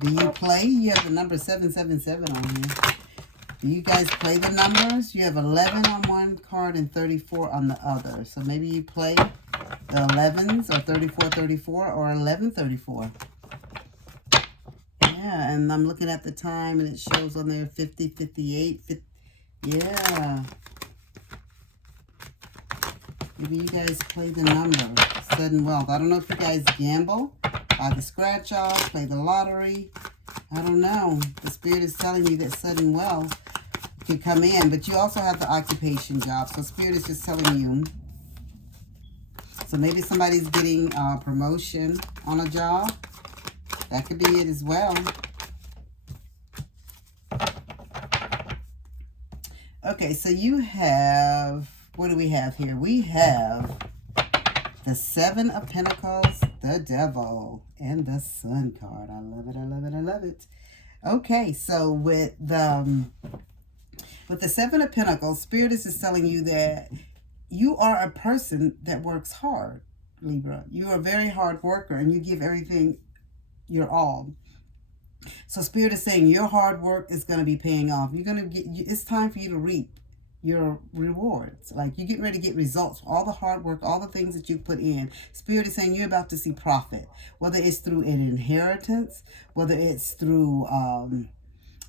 Do you play? You have the number 777 on here. Do you guys play the numbers? You have 11 on one card and 34 on the other. So maybe you play the 11s or 34 or 1134. Yeah, and I'm looking at the time and it shows on there 50, 58, 50. Yeah. Maybe you guys play the number, sudden wealth. I don't know if you guys gamble, buy the scratch off, play the lottery. I don't know. The Spirit is telling me that sudden wealth could come in, but you also have the occupation job. So Spirit is just telling you. So maybe somebody's getting a promotion on a job. That could be it as well. Okay, so you have, what do we have here? We have the Seven of Pentacles, the Devil, and the Sun card. I love it. Okay, so with the Seven of Pentacles, Spirit is just telling you that you are a person that works hard, Libra. You are a very hard worker, and you give everything your all. So Spirit is saying your hard work is going to be paying off. It's time for you to reap your rewards. Like you're getting ready to get results. All the hard work, all the things that you put in. Spirit is saying you're about to see profit. Whether it's through an inheritance, whether it's through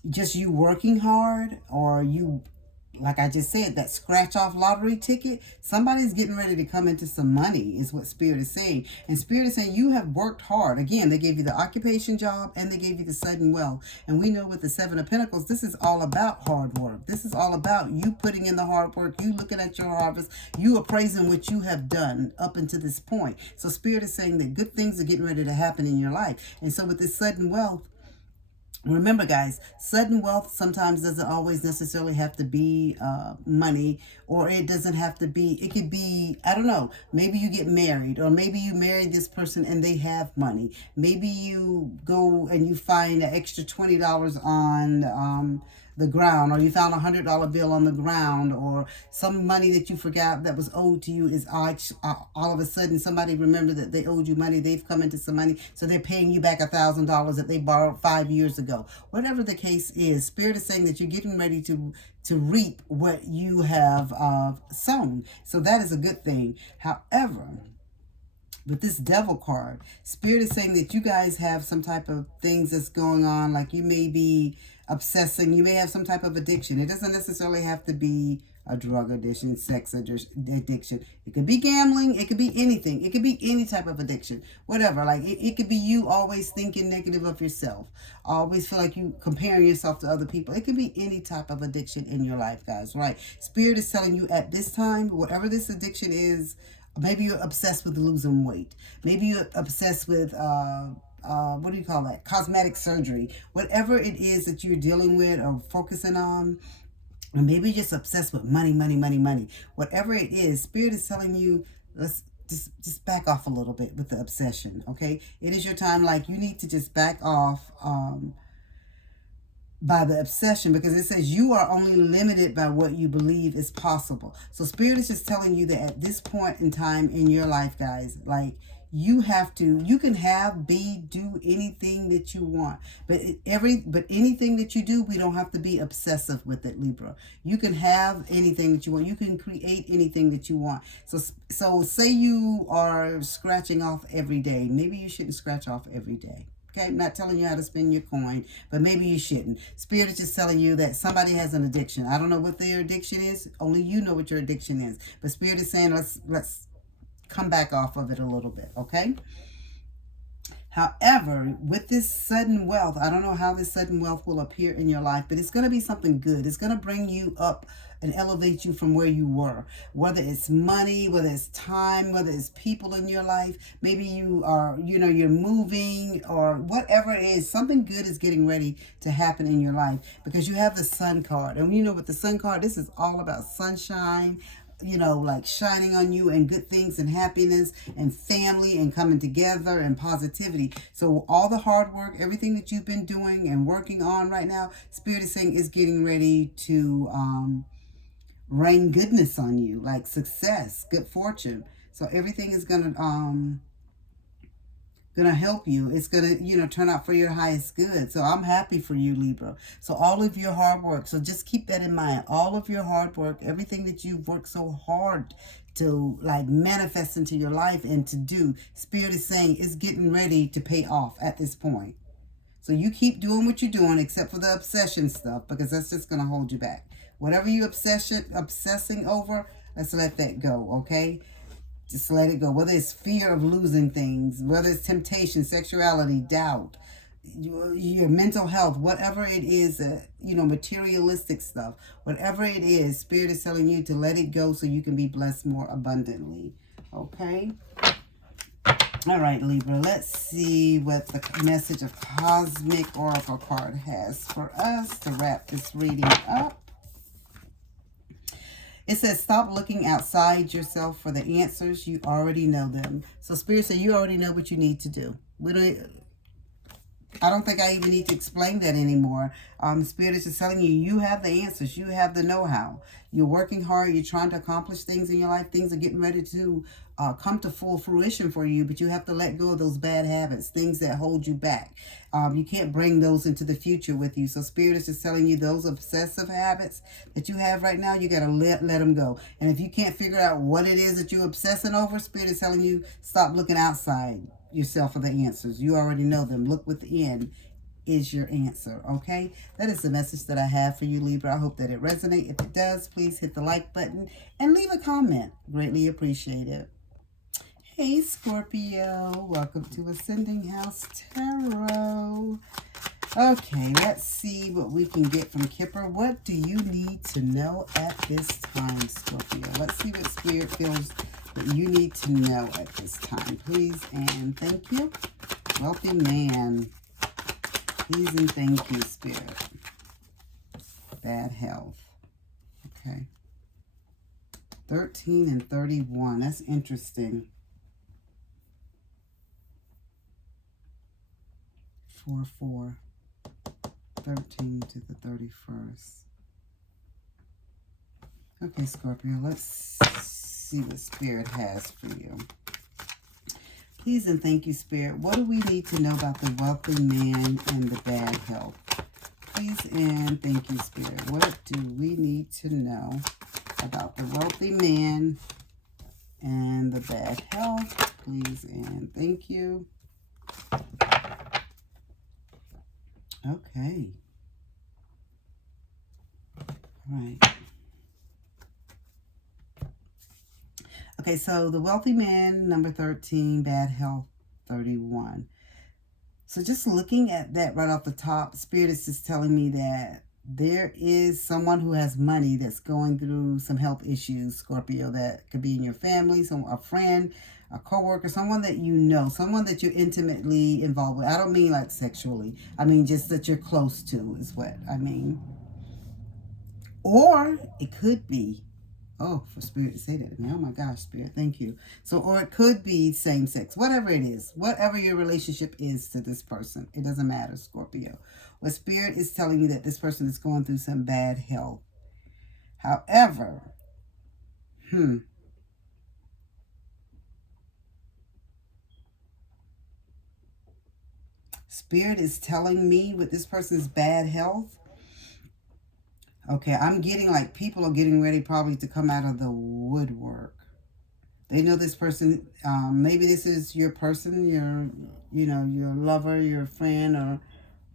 just you working hard, or you, like I just said, that scratch off lottery ticket, somebody's getting ready to come into some money is what Spirit is saying. And Spirit is saying you have worked hard. Again, they gave you the occupation job and they gave you the sudden wealth. And we know with the Seven of Pentacles, this is all about hard work. This is all about you putting in the hard work, you looking at your harvest, you appraising what you have done up until this point. So Spirit is saying that good things are getting ready to happen in your life. And so with this sudden wealth, remember, guys, sudden wealth sometimes doesn't always necessarily have to be money, or it doesn't have to be, it could be, I don't know, maybe you get married, or maybe you marry this person and they have money. Maybe you go and you find an extra $20 on the ground, or you found $100 bill on the ground, or some money that you forgot that was owed to you is all of a sudden somebody remembered that they owed you money. They've come into some money, so they're paying you back $1,000 that they borrowed 5 years ago. Whatever the case is, Spirit is saying that you're getting ready to reap what you have sown. So that is a good thing. However, with this Devil card, Spirit is saying that you guys have some type of things that's going on, like you may be obsessing, you may have some type of addiction. It doesn't necessarily have to be a drug addiction, sex addiction. It could be gambling, it could be anything. It could be any type of addiction, whatever. Like it could be you always thinking negative of yourself, always feel like you comparing yourself to other people. It could be any type of addiction in your life, guys, right? Spirit is telling you at this time, whatever this addiction is, maybe you're obsessed with losing weight. Maybe you're obsessed with, what do you call that? Cosmetic surgery. Whatever it is that you're dealing with or focusing on, or maybe you're just obsessed with money, money, money, money. Whatever it is, Spirit is telling you, let's just back off a little bit with the obsession, okay? It is your time, like you need to just back off, by the obsession, because it says you are only limited by what you believe is possible. So Spirit is just telling you that at this point in time in your life, guys, like you can have, be, do anything that you want, but anything that you do, we don't have to be obsessive with it, Libra. You can have anything that you want. You can create anything that you want. So say you are scratching off every day. Maybe you shouldn't scratch off every day. Okay, I'm not telling you how to spend your coin, but maybe you shouldn't. Spirit is just telling you that somebody has an addiction. I don't know what their addiction is. Only you know what your addiction is. But Spirit is saying let's come back off of it a little bit, okay? However, with this sudden wealth, I don't know how this sudden wealth will appear in your life, but it's going to be something good. It's going to bring you up and elevate you from where you were. Whether it's money, whether it's time, whether it's people in your life. Maybe you are, you're moving or whatever it is. Something good is getting ready to happen in your life because you have the Sun card. And with the Sun card, this is all about sunshine, like shining on you and good things and happiness and family and coming together and positivity. So all the hard work, everything that you've been doing and working on right now, Spirit is saying is getting ready to rain goodness on you, like success, good fortune. So everything is gonna help you. It's gonna turn out for your highest good. So I'm happy for you, Libra. So all of your hard work, so just keep that in mind. All of your hard work, everything that you've worked so hard to like manifest into your life and to do, Spirit is saying is getting ready to pay off at this point. So you keep doing what you're doing, except for the obsession stuff, because that's just going to hold you back. Whatever you're obsessing over, let's let that go, okay? Just let it go. Whether it's fear of losing things, whether it's temptation, sexuality, doubt, your mental health, whatever it is, materialistic stuff, whatever it is, Spirit is telling you to let it go so you can be blessed more abundantly, okay? All right, Libra, let's see what the message of Cosmic Oracle card has for us to wrap this reading up. It says, stop looking outside yourself for the answers. You already know them. So Spirit said you already know what you need to do. I don't think I even need to explain that anymore. Spirit is just telling you, you have the answers. You have the know-how. You're working hard. You're trying to accomplish things in your life. Things are getting ready to come to full fruition for you, but you have to let go of those bad habits, things that hold you back. You can't bring those into the future with you. So Spirit is just telling you those obsessive habits that you have right now, you got to let them go. And if you can't figure out what it is that you're obsessing over, Spirit is telling you, stop looking outside yourself for the answers. You already know them. Look within is your answer, okay? That is the message that I have for you, Libra. I hope that it resonates. If it does, please hit the like button and leave a comment. Greatly appreciate it. Hey, Scorpio. Welcome to Ascending House Tarot. Okay, let's see what we can get from Kipper. What do you need to know at this time, Scorpio? Let's see what Spirit feels that you need to know at this time. Please and thank you. Wealthy man. Please and thank you, Spirit. Bad health. Okay. 13 and 31. That's interesting. 4, 4. 13 to the 31st. Okay, Scorpio, let's see what Spirit has for you. Please and thank you, Spirit. What do we need to know about the wealthy man and the bad health? Please and thank you, Spirit. What do we need to know about the wealthy man and the bad health? Please and thank you. Okay. All right. Okay, so the wealthy man, number 13, bad health, 31. So just looking at that right off the top, Spirit is just telling me that there is someone who has money that's going through some health issues, Scorpio, that could be in your family, a friend, a coworker, someone that you know, someone that you're intimately involved with. I don't mean like sexually. I mean just that you're close to is what I mean. Or it could be, oh, for Spirit to say that to me. Oh my gosh, Spirit, thank you. So, or it could be same sex, whatever it is, whatever your relationship is to this person. It doesn't matter, Scorpio. What Spirit is telling you that this person is going through some bad health. However, Spirit is telling me with this person's bad health, okay, I'm getting like people are getting ready probably to come out of the woodwork. They know this person, maybe this is your person, your lover, your friend, or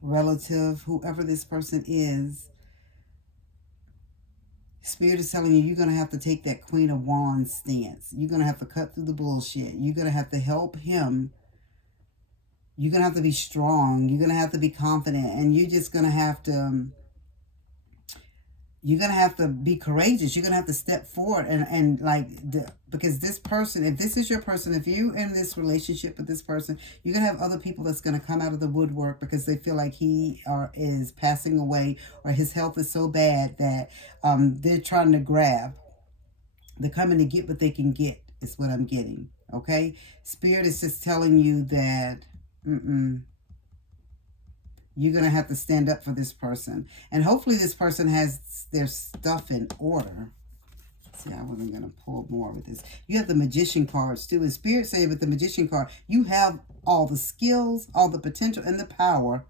relative, whoever this person is. Spirit is telling you, you're going to have to take that Queen of Wands stance. You're going to have to cut through the bullshit. You're going to have to help him. You're going to have to be strong. You're going to have to be confident. And you're just going to have to... You're going to have to be courageous. You're going to have to step forward and like, because this person, if this is your person, if you're in this relationship with this person, you're going to have other people that's going to come out of the woodwork because they feel like he is passing away or his health is so bad that they're trying to grab. They're coming to get what they can get is what I'm getting. Okay? Spirit is just telling you that, you're going to have to stand up for this person. And hopefully this person has their stuff in order. See, I wasn't going to pull more with this. You have the Magician cards too. And Spirit say with the Magician card, you have all the skills, all the potential and the power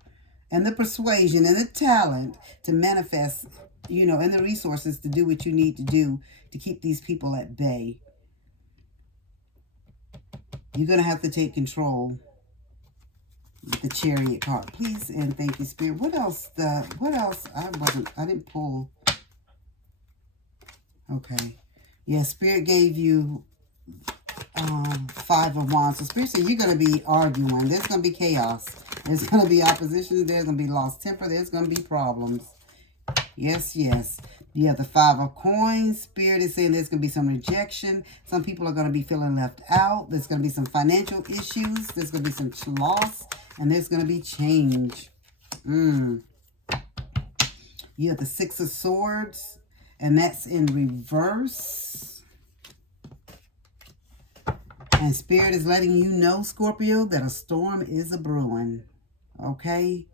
and the persuasion and the talent to manifest, and the resources to do what you need to do to keep these people at bay. You're going to have to take control. The Chariot card, please and thank you, Spirit. What else? I didn't pull. Okay, yeah, Spirit gave you 5 of Wands. So Spirit said you're going to be arguing. There's going to be chaos. There's going to be opposition. There's going to be lost temper. There's going to be problems. Yes, yes. You have the 5 of Coins. Spirit is saying there's going to be some rejection. Some people are going to be feeling left out. There's going to be some financial issues. There's going to be some loss. And there's going to be change. You have the 6 of Swords. And that's in reverse. And Spirit is letting you know, Scorpio, that a storm is a-brewing. Okay?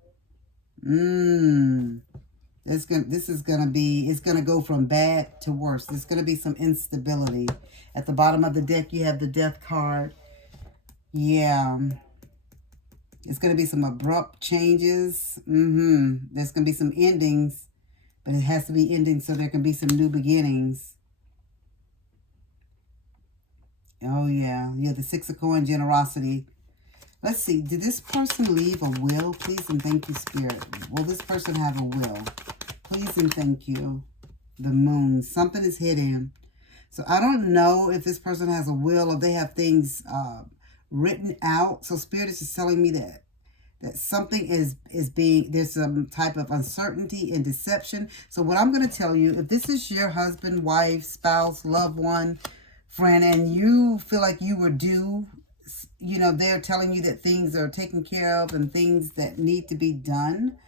It's going to go from bad to worse. There's going to be some instability. At the bottom of the deck, you have the Death card. Yeah. It's going to be some abrupt changes. There's going to be some endings, but it has to be endings so there can be some new beginnings. Oh, yeah. Yeah, the 6 of Coins, generosity. Let's see. Did this person leave a will? Please and thank you, Spirit. Will this person have a will? Please and thank you. The Moon. Something is hidden. So I don't know if this person has a will or they have things written out. So Spirit is just telling me that something is being, there's some type of uncertainty and deception. So what I'm going to tell you, if this is your husband, wife, spouse, loved one, friend, and you feel like you were due, they're telling you that things are taken care of and things that need to be done.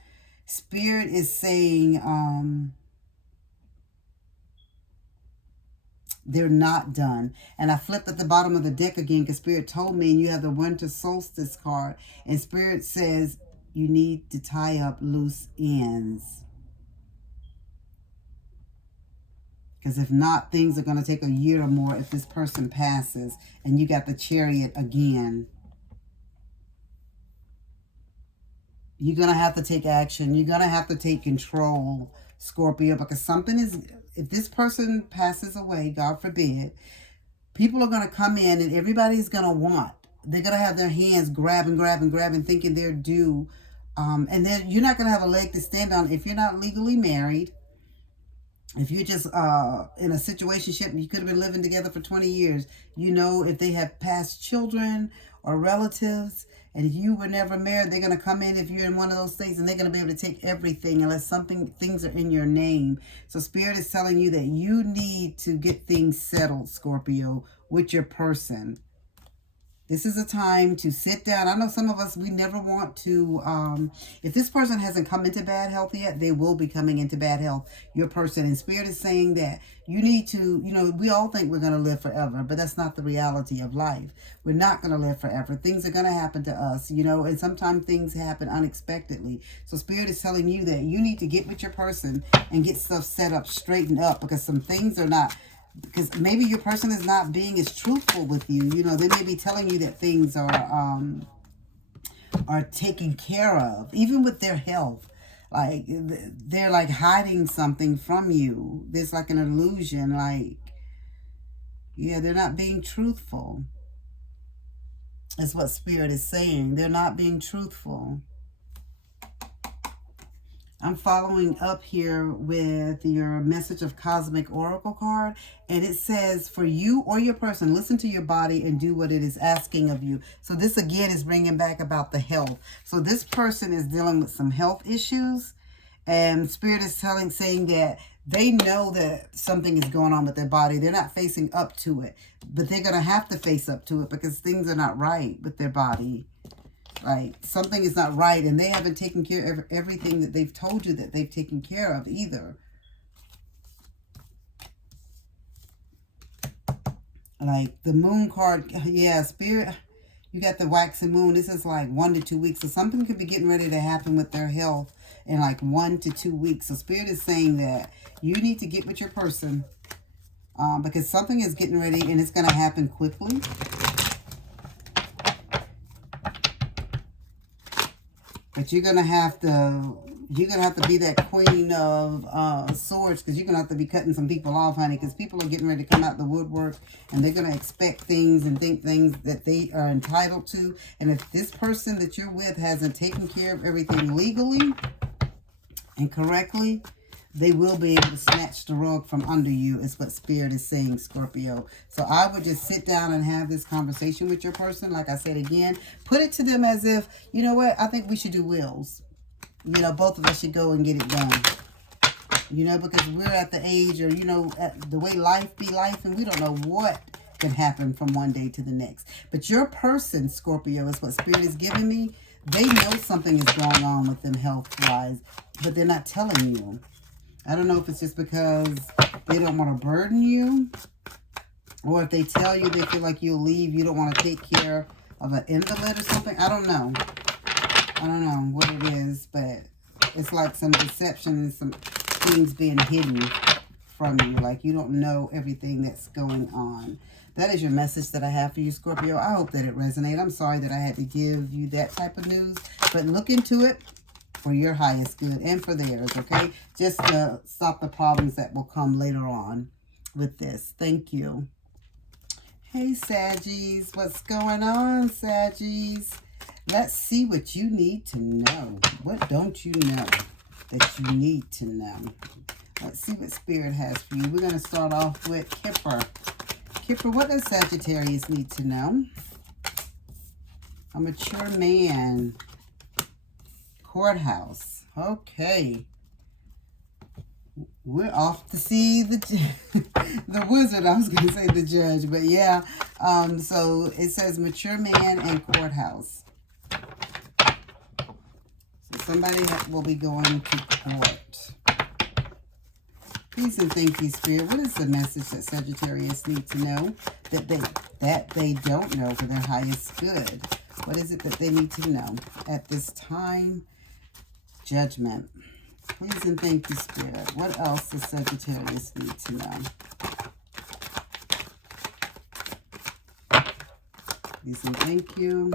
Spirit is saying they're not done. And I flipped at the bottom of the deck again because Spirit told me, and you have the Winter Solstice card. And Spirit says You need to tie up loose ends. Because if not, things are going to take a year or more if this person passes. And you got the Chariot again. You're going to have to take action. You're going to have to take control, Scorpio. Because something is, if this person passes away, God forbid, people are going to come in and everybody's going to want. They're going to have their hands grabbing, thinking they're due. And then you're not going to have a leg to stand on if you're not legally married. If you're just in a situationship, you could have been living together for 20 years. You know, if they have past children or relatives, and if you were never married, they're going to come in if you're in one of those states, and they're going to be able to take everything unless things are in your name. So Spirit is telling you that you need to get things settled, Scorpio, with your person. This is a time to sit down. I know some of us, we never want to, if this person hasn't come into bad health yet, they will be coming into bad health, your person. And Spirit is saying that you need to, you know, we all think we're going to live forever, but that's not the reality of life. We're not going to live forever. Things are going to happen to us, you know, and sometimes things happen unexpectedly. So Spirit is telling you that you need to get with your person and get stuff set up, straightened up, because some things are not... Because maybe your person is not being as truthful with you. You know, they may be telling you that things are taken care of, even with their health. Like, they're like hiding something from you. There's like an illusion, like, yeah, they're not being truthful. That's what Spirit is saying. They're not being truthful. I'm following up here with your message of Cosmic Oracle card. And it says, for you or your person, listen to your body and do what it is asking of you. So this again is bringing back about the health. So this person is dealing with some health issues. And Spirit is saying that they know that something is going on with their body. They're not facing up to it. But they're going to have to face up to it because things are not right with their body. Like, something is not right, and they haven't taken care of everything that they've told you that they've taken care of either. Like, the moon card, yeah, Spirit, you got the waxing moon. This is like 1 to 2 weeks. So something could be getting ready to happen with their health in like 1 to 2 weeks. So Spirit is saying that you need to get with your person because something is getting ready, and it's going to happen quickly. But you're gonna have to be that queen of swords, because you're gonna have to be cutting some people off, honey. Because people are getting ready to come out the woodwork, and they're gonna expect things and think things that they are entitled to. And if this person that you're with hasn't taken care of everything legally and correctly, they will be able to snatch the rug from under you, is what Spirit is saying, Scorpio. So I would just sit down and have this conversation with your person. Like I said again, put it to them as if, you know what, I think we should do wills. You know, both of us should go and get it done. You know, because we're at the age, or, you know, at the way life be life, and we don't know what can happen from one day to the next. But your person, Scorpio, is what Spirit is giving me. They know something is going on with them health-wise, but they're not telling you. I don't know if it's just because they don't want to burden you, or if they tell you they feel like you'll leave, you don't want to take care of an invalid or something. I don't know. I don't know what it is, but it's like some deception and some things being hidden from you. Like you don't know everything that's going on. That is your message that I have for you, Scorpio. I hope that it resonates. I'm sorry that I had to give you that type of news, but look into it for your highest good and for theirs, okay? Just to stop the problems that will come later on with this. Thank you. Hey, Saggies. What's going on, Saggies? Let's see what you need to know. What don't you know that you need to know? Let's see what Spirit has for you. We're going to start off with Kipper. Kipper, what does Sagittarius need to know? A mature man. Courthouse. Okay. We're off to see the the wizard. I was going to say the judge, but yeah. So it says mature man and courthouse. So somebody will be going to court. Please and thank you, Spirit. What is the message that Sagittarius need to know that they don't know for their highest good? What is it that they need to know at this time? Judgment. Please and thank you, Spirit. What else does Sagittarius need to know? Please and thank you.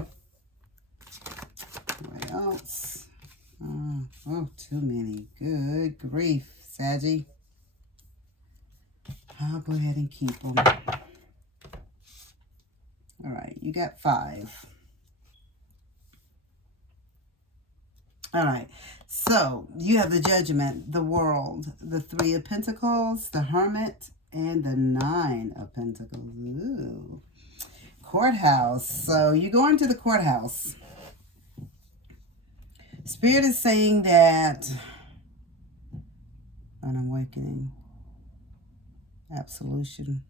What else? Oh, too many. Good grief, Saggy. I'll go ahead and keep them. All right, you got 5. All right, so you have the Judgment, the World, the 3 of Pentacles, the Hermit, and the 9 of Pentacles. Ooh. Courthouse. So you're going to the courthouse. Spirit is saying that an awakening, absolution.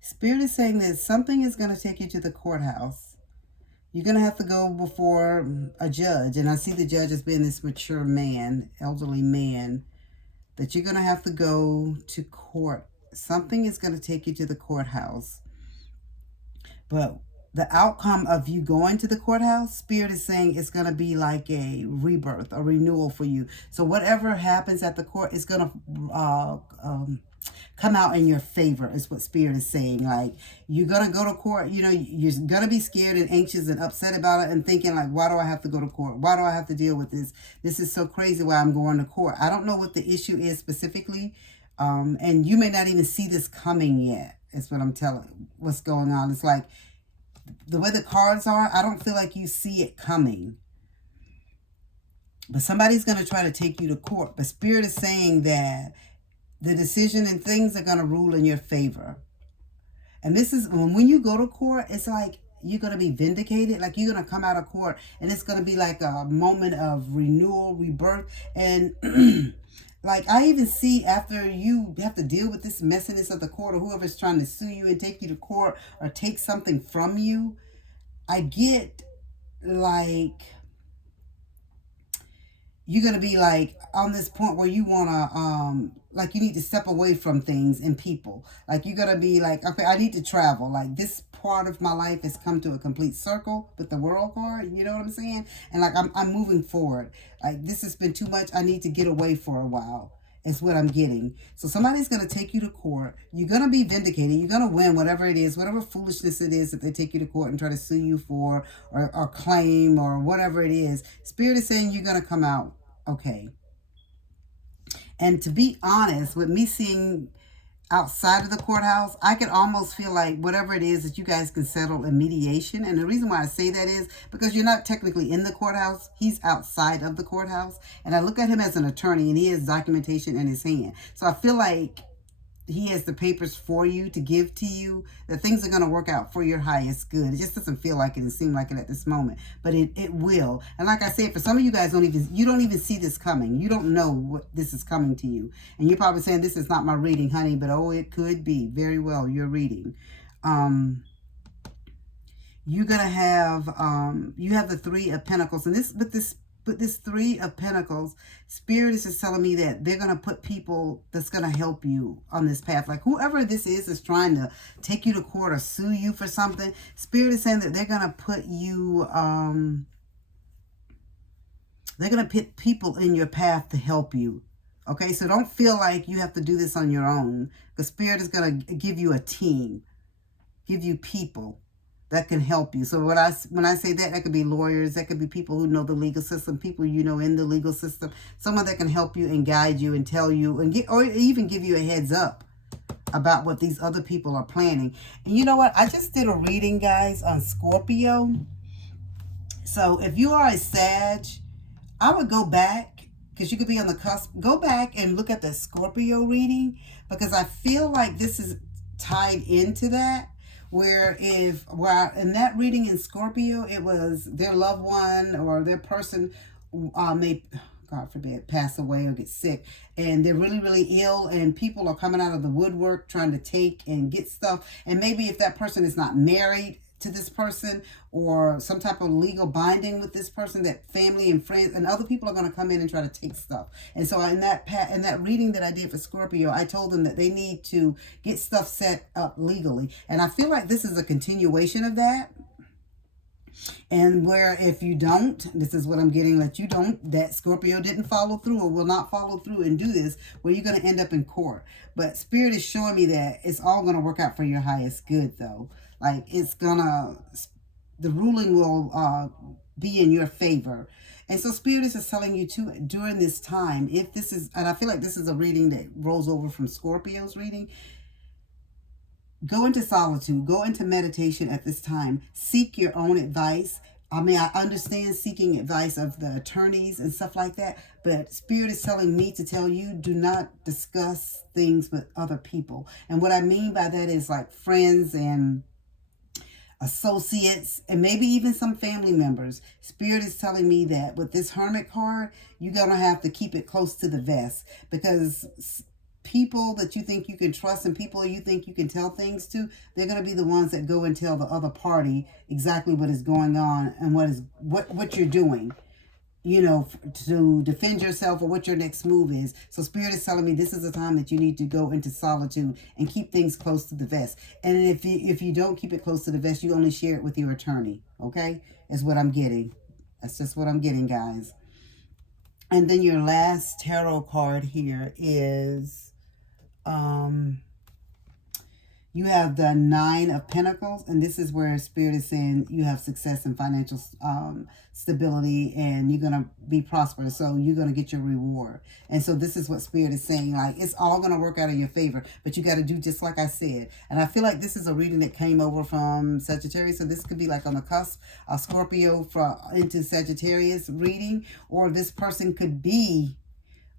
Spirit is saying that something is going to take you to the courthouse. You're going to have to go before a judge. And I see the judge as being this mature man, elderly man, that you're going to have to go to court. Something is going to take you to the courthouse. But the outcome of you going to the courthouse, Spirit is saying it's going to be like a rebirth, a renewal for you. So whatever happens at the court is going to come out in your favor, is what Spirit is saying. Like, you're going to go to court, you know, you're going to be scared and anxious and upset about it and thinking like, why do I have to go to court? Why do I have to deal with this? This is so crazy why I'm going to court. I don't know what the issue is specifically. And you may not even see this coming yet. That's what I'm telling, what's going on. It's like, the way the cards are, I don't feel like you see it coming. But somebody's going to try to take you to court. But Spirit is saying that the decision and things are going to rule in your favor. And this is, when you go to court, it's like you're going to be vindicated. Like, you're going to come out of court and it's going to be like a moment of renewal, rebirth. And like, I even see after you have to deal with this messiness of the court, or whoever's trying to sue you and take you to court or take something from you, I get like, you're going to be like on this point where you want to, like, you need to step away from things and people. Like, you're going to be like, okay, I need to travel. Like, this part of my life has come to a complete circle with the World card. You know what I'm saying? And like, I'm moving forward. Like, this has been too much. I need to get away for a while. Is what I'm getting. So somebody's going to take you to court. You're going to be vindicated. You're going to win whatever it is, whatever foolishness it is that they take you to court and try to sue you for, or claim, or whatever it is. Spirit is saying you're going to come out okay. And to be honest, with me seeing outside of the courthouse, I could almost feel like whatever it is that you guys can settle in mediation. And the reason why I say that is because you're not technically in the courthouse. He's outside of the courthouse. And I look at him as an attorney, and he has documentation in his hand. So I feel like he has the papers for you to give to you, that things are going to work out for your highest good. It just doesn't feel like it and seem like it at this moment, but it will. And like I said, for some of you guys, you don't even see this coming. You don't know what this is coming to you. And you're probably saying, this is not my reading, honey, but oh, it could be very well your reading. You're going to have, you have the 3 of Pentacles, and this 3 of Pentacles, Spirit is just telling me that they're going to put people that's going to help you on this path. Like, whoever this is trying to take you to court or sue you for something, Spirit is saying that they're going to put you, they're going to put people in your path to help you. Okay, so don't feel like you have to do this on your own, because Spirit is going to give you a team, give you people that can help you. So when I say that could be lawyers, that could be people who know the legal system, people you know in the legal system, someone that can help you and guide you and tell you and or even give you a heads up about what these other people are planning. And you know what? I just did a reading, guys, on Scorpio. So if you are a Sag, I would go back, because you could be on the cusp. Go back and look at the Scorpio reading, because I feel like this is tied into that. Where in that reading in Scorpio, it was their loved one or their person may, God forbid, pass away or get sick, and they're really, really ill, and people are coming out of the woodwork trying to take and get stuff. And maybe if that person is not married, to this person, or some type of legal binding with this person, that family and friends and other people are going to come in and try to take stuff. And so in that reading that I did for Scorpio, I told them that they need to get stuff set up legally. And I feel like this is a continuation of that. And where if you don't, this is what I'm getting, that Scorpio didn't follow through or will not follow through and do this, where you're going to end up in court. But Spirit is showing me that it's all going to work out for your highest good, though. Like, the ruling will be in your favor. And so Spirit is just telling you too, during this time, if this is, and I feel like this is a reading that rolls over from Scorpio's reading, go into solitude, go into meditation at this time, seek your own advice. I mean, I understand seeking advice of the attorneys and stuff like that, but Spirit is telling me to tell you, do not discuss things with other people. And what I mean by that is like friends and associates, and maybe even some family members. Spirit is telling me that with this Hermit card, you're going to have to keep it close to the vest, because people that you think you can trust and people you think you can tell things to, they're going to be the ones that go and tell the other party exactly what is going on and what you're doing, you know, to defend yourself or what your next move is. So Spirit is telling me this is a time that you need to go into solitude and keep things close to the vest. And if you don't keep it close to the vest, you only share it with your attorney, okay? Is what I'm getting. That's just what I'm getting, guys. And then your last tarot card here is you have the 9 of Pentacles, and this is where Spirit is saying you have success and financial stability, and you're going to be prosperous, so you're going to get your reward. And so this is what Spirit is saying, like, it's all going to work out in your favor, but you got to do just like I said. And I feel like this is a reading that came over from Sagittarius, so this could be like on the cusp of Scorpio into Sagittarius reading, or this person could be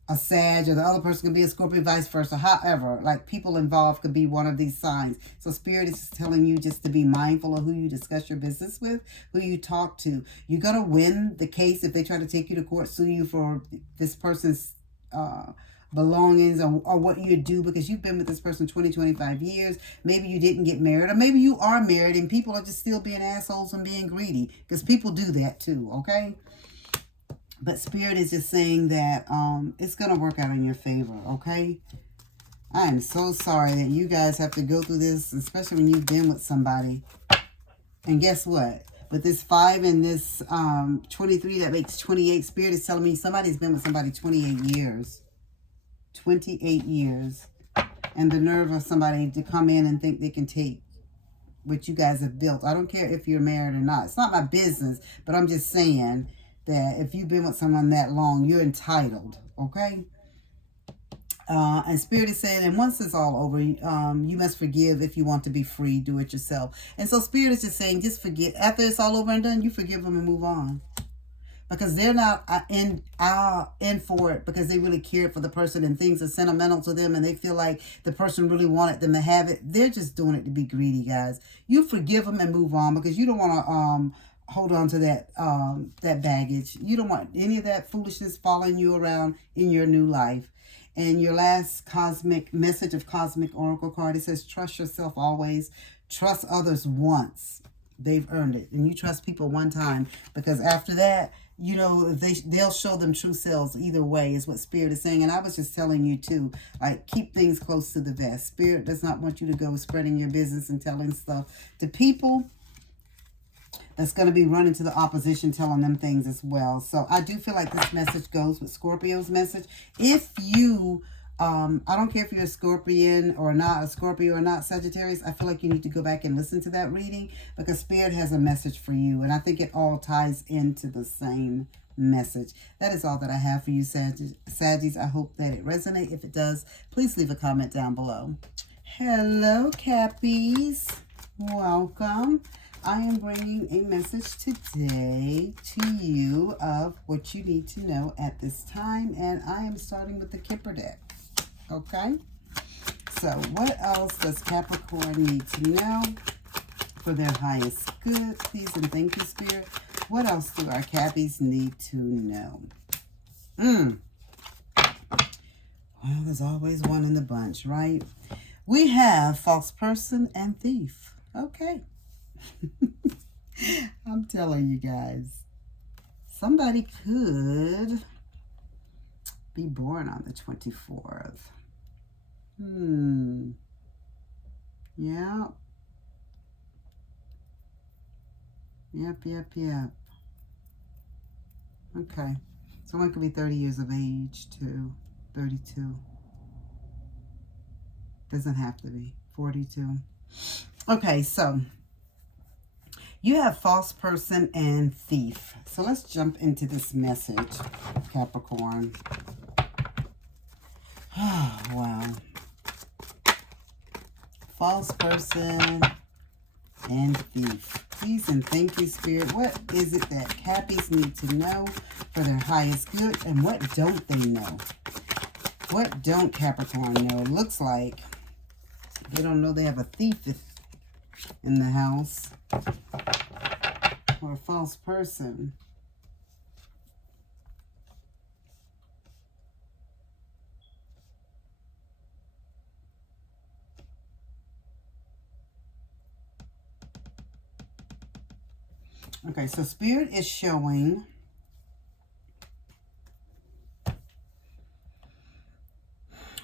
a Sag, or the other person could be a Scorpio, vice versa. However, like, people involved could be one of these signs. So Spirit is telling you just to be mindful of who you discuss your business with, who you talk to. You're going to win the case if they try to take you to court, sue you for this person's belongings or what you do, because you've been with this person 20, 25 years. Maybe you didn't get married, or maybe you are married and people are just still being assholes and being greedy, because people do that too, okay? But Spirit is just saying that it's going to work out in your favor, okay? I am so sorry that you guys have to go through this, especially when you've been with somebody. And guess what? With this 5 and this 23, that makes 28. Spirit is telling me somebody's been with somebody 28 years. 28 years. And the nerve of somebody to come in and think they can take what you guys have built. I don't care if you're married or not. It's not my business, but I'm just saying that if you've been with someone that long, you're entitled, okay? And Spirit is saying, and once it's all over, you must forgive if you want to be free. Do it yourself. And so Spirit is just saying, just forget. After it's all over and done, you forgive them and move on. Because they're not in for it because they really cared for the person and things are sentimental to them and they feel like the person really wanted them to have it. They're just doing it to be greedy, guys. You forgive them and move on, because you don't want to hold on to that baggage. You don't want any of that foolishness following you around in your new life. And your last cosmic message of Cosmic Oracle card, it says, trust yourself always. Trust others once. They've earned it. And you trust people one time, because after that, you know, they'll show them true selves either way, is what Spirit is saying. And I was just telling you too, like, keep things close to the vest. Spirit does not want you to go spreading your business and telling stuff to people that's going to be running to the opposition, telling them things as well. So I do feel like this message goes with Scorpio's message. If you, I don't care if you're a Scorpion or not, a Scorpio or not, Sagittarius, I feel like you need to go back and listen to that reading, because Spirit has a message for you. And I think it all ties into the same message. That is all that I have for you, Saggies. I hope that it resonates. If it does, please leave a comment down below. Hello, Cappies. Welcome. I am bringing a message today to you of what you need to know at this time. And I am starting with the Kipper deck. Okay? So what else does Capricorn need to know for their highest good? Please and thank you, Spirit. What else do our Cappies need to know? Well, there's always one in the bunch, right? We have false person and thief. Okay. I'm telling you guys, somebody could be born on the 24th. Yeah. Yep. Okay. Someone could be 30 years of age too. 32. Doesn't have to be. 42. Okay, so you have false person and thief. So let's jump into this message, Capricorn. Oh, wow. False person and thief. Please and thank you, Spirit. What is it that Cappies need to know for their highest good, and what don't they know? What don't Capricorn know? Looks like they don't know they have a thief in the house, or a false person. Okay, so Spirit is showing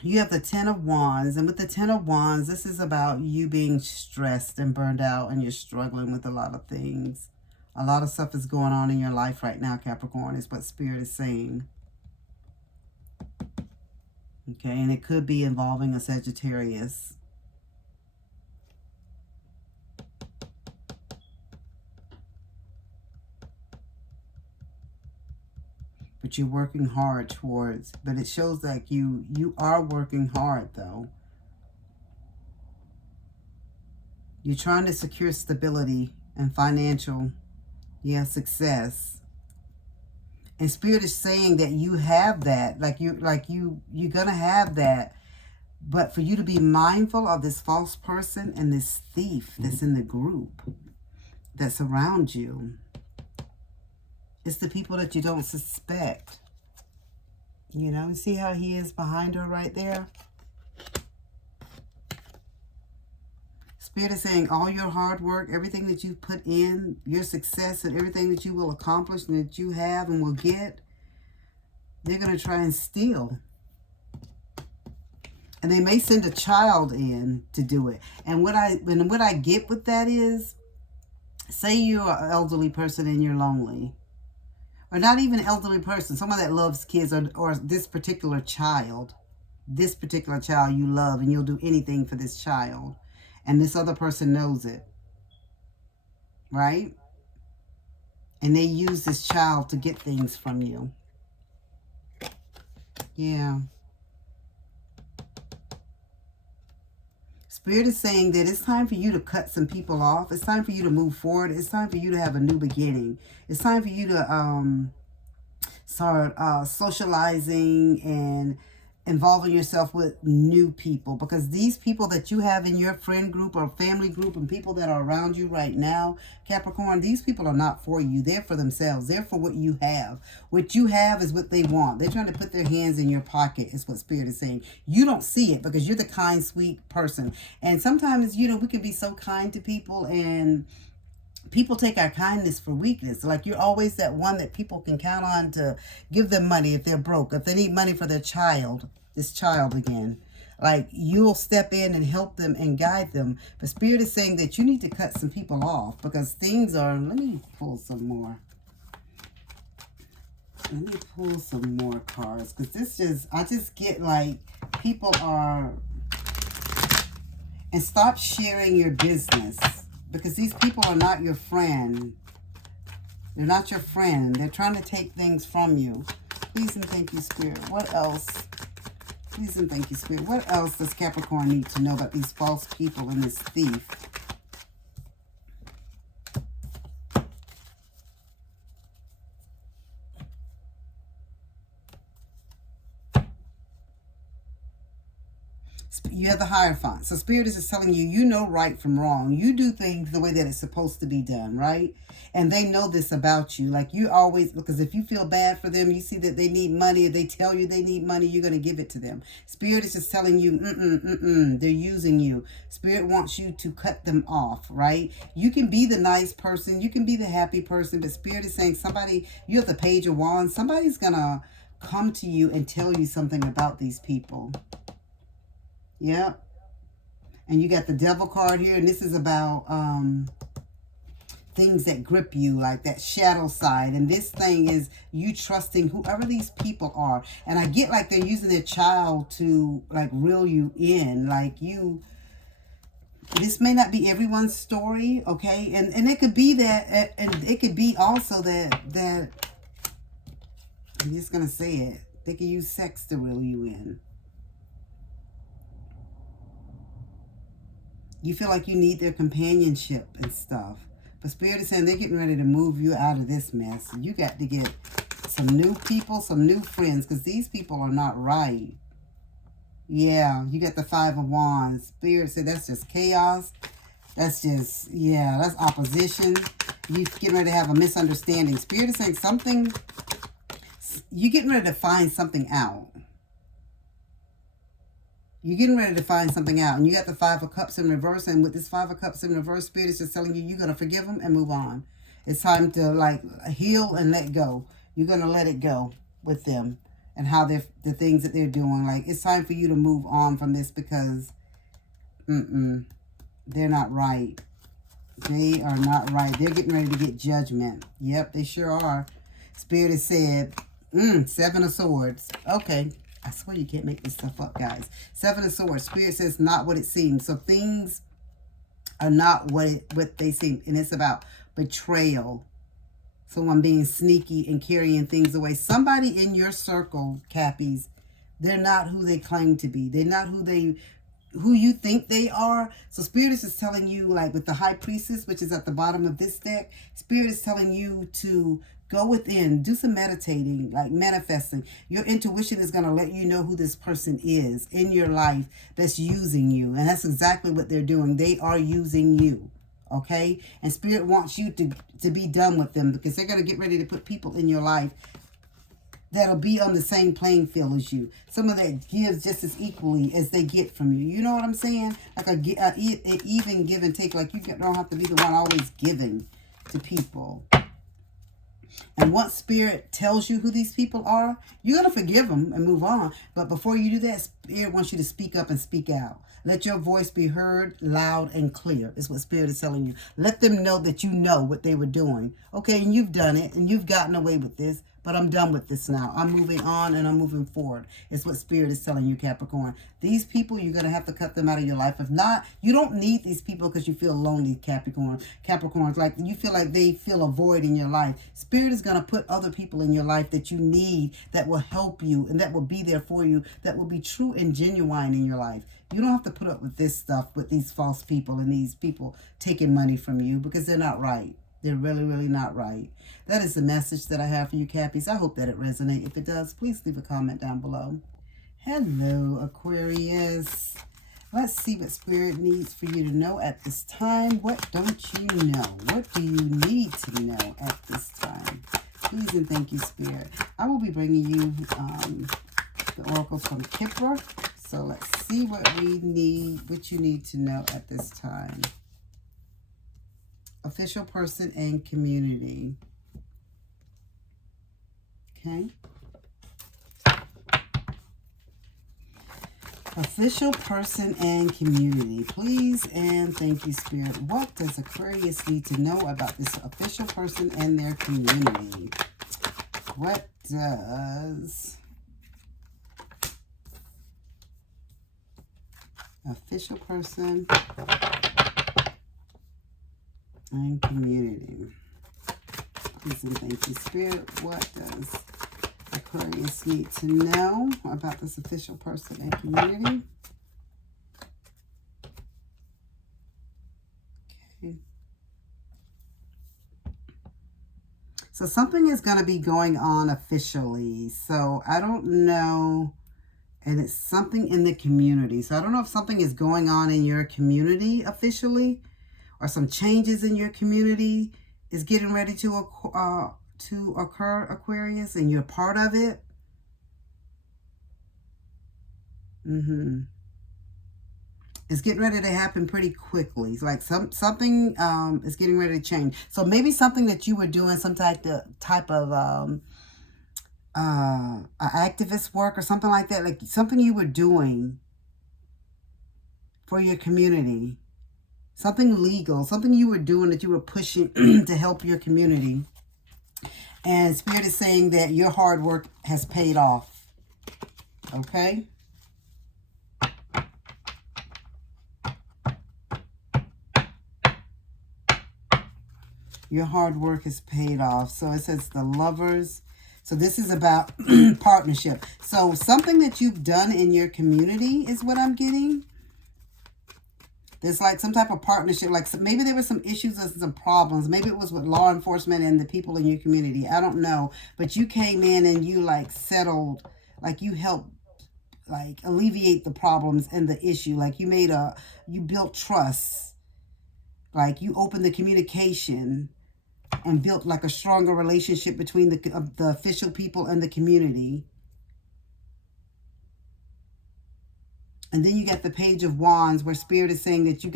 you have the 10 of Wands, and with the 10 of Wands, this is about you being stressed and burned out, and you're struggling with a lot of things. A lot of stuff is going on in your life right now, Capricorn, is what Spirit is saying. Okay, and it could be involving a Sagittarius. But you're working hard towards, but it shows like you are working hard though. You're trying to secure stability and financial, success. And Spirit is saying that you have that, you're gonna have that, but for you to be mindful of this false person and this thief that's in the group that's around you. It's the people that you don't suspect. You know, see how he is behind her right there? Spirit is saying all your hard work, everything that you put in, your success and everything that you will accomplish and that you have and will get, they're going to try and steal. And they may send a child in to do it. And what I get with that is, say you're an elderly person and you're lonely. Or not even an elderly person, someone that loves kids, or this particular child you love, and you'll do anything for this child. And this other person knows it. Right? And they use this child to get things from you. Yeah. Spirit is saying that it's time for you to cut some people off. It's time for you to move forward. It's time for you to have a new beginning. It's time for you to start socializing and involving yourself with new people. Because these people that you have in your friend group or family group and people that are around you right now, Capricorn, these people are not for you. They're for themselves. They're for what you have. What you have is what they want. They're trying to put their hands in your pocket, is what Spirit is saying. You don't see it because you're the kind, sweet person. And sometimes, we can be so kind to people, and people take our kindness for weakness. Like, you're always that one that people can count on to give them money if they're broke, if they need money for their child, this child again. Like, you'll step in and help them and guide them. But Spirit is saying that you need to cut some people off because things are... Let me pull some more. Let me pull some more cards because I just get like people are... And stop sharing your business. Because these people are not your friend. They're not your friend. They're trying to take things from you. Please and thank you, Spirit. What else? Please and thank you, Spirit. What else does Capricorn need to know about these false people and this thief? You have the Hierophant. So Spirit is just telling you, you know right from wrong. You do things the way that it's supposed to be done, right? And they know this about you. Like you always, because if you feel bad for them, you see that they need money, or they tell you they need money, you're going to give it to them. Spirit is just telling you, they're using you. Spirit wants you to cut them off, right? You can be the nice person. You can be the happy person. But Spirit is saying somebody, you have the Page of Wands. Somebody's going to come to you and tell you something about these people. Yeah. And you got the Devil card here. And this is about things that grip you, like that shadow side. And this thing is you trusting whoever these people are. And I get like they're using their child to like reel you in. Like you, this may not be everyone's story, okay? And it could be that, and it could be also that I'm just going to say it. They can use sex to reel you in. You feel like you need their companionship and stuff. But Spirit is saying they're getting ready to move you out of this mess. You got to get some new people, some new friends, because these people are not right. Yeah, you got the Five of Wands. Spirit said that's just chaos. That's just, yeah, that's opposition. You getting ready to have a misunderstanding. Spirit is saying something, you're getting ready to find something out. You're getting ready to find something out. And you got the Five of Cups in reverse. And with this Five of Cups in reverse, Spirit is just telling you, you're going to forgive them and move on. It's time to like heal and let go. You're going to let it go with them and how they're, the things that they're doing. Like it's time for you to move on from this because they're not right. They are not right. They're getting ready to get judgment. Yep, they sure are. Spirit has said, Seven of Swords. Okay. I swear you can't make this stuff up, guys. Seven of Swords. Spirit says not what it seems. So things are not what they seem. And it's about betrayal. Someone being sneaky and carrying things away. Somebody in your circle, Cappies, they're not who they claim to be. They're not who you think they are. So Spirit is just telling you, like with the High Priestess, which is at the bottom of this deck, Spirit is telling you to go within, do some meditating, like manifesting. Your intuition is going to let you know who this person is in your life that's using you. And that's exactly what they're doing. They are using you. Okay? And Spirit wants you to be done with them because they're going to get ready to put people in your life that'll be on the same playing field as you. Someone that gives just as equally as they get from you. You know what I'm saying? Like an even give and take. Like you don't have to be the one always giving to people. And once Spirit tells you who these people are, you're going to forgive them and move on. But before you do that, Spirit wants you to speak up and speak out. Let your voice be heard loud and clear is what Spirit is telling you. Let them know that you know what they were doing. Okay, and you've done it and you've gotten away with this. But I'm done with this now. I'm moving on and I'm moving forward. It's what Spirit is telling you, Capricorn. These people, you're going to have to cut them out of your life. If not, you don't need these people because you feel lonely, Capricorn. Capricorns, like you feel like they fill a void in your life. Spirit is going to put other people in your life that you need, that will help you and that will be there for you, that will be true and genuine in your life. You don't have to put up with this stuff, with these false people and these people taking money from you because they're not right. They're really, really not right. That is the message that I have for you, Cappies. I hope that it resonates. If it does, please leave a comment down below. Hello, Aquarius. Let's see what Spirit needs for you to know at this time. What don't you know? What do you need to know at this time? Please and thank you, Spirit. I will be bringing you the oracles from Kipper. So let's see what we need, what you need to know at this time. Official person and community. Okay. Official person and community. Please and thank you, Spirit. What does Aquarius need to know about this official person and their community? What does official person and community? Please and thank you, Spirit. What does Aquarius need to know about this official person and community? Okay. So something is going to be going on officially. So I don't know And it's something in the community. So I don't know if something is going on in your community officially, or some changes in your community is getting ready to occur, Aquarius, and you're part of it. It's getting ready to happen pretty quickly. It's like something is getting ready to change. So maybe something that you were doing, some type of activist work or something like that, like something you were doing for your community, something legal, something you were doing that you were pushing to help your community. And Spirit is saying that your hard work has paid off. Okay? Your hard work is paid off. So it says the Lovers. So this is about partnership. So something that you've done in your community is what I'm getting. There's like some type of partnership. Like maybe there were some issues and some problems. Maybe it was with law enforcement and the people in your community. I don't know. But you came in and you like settled, like you helped like alleviate the problems and the issue. Like you built trust. Like you opened the communication and built like a stronger relationship between the official people and the community. And then you got the Page of Wands, where Spirit is saying that you're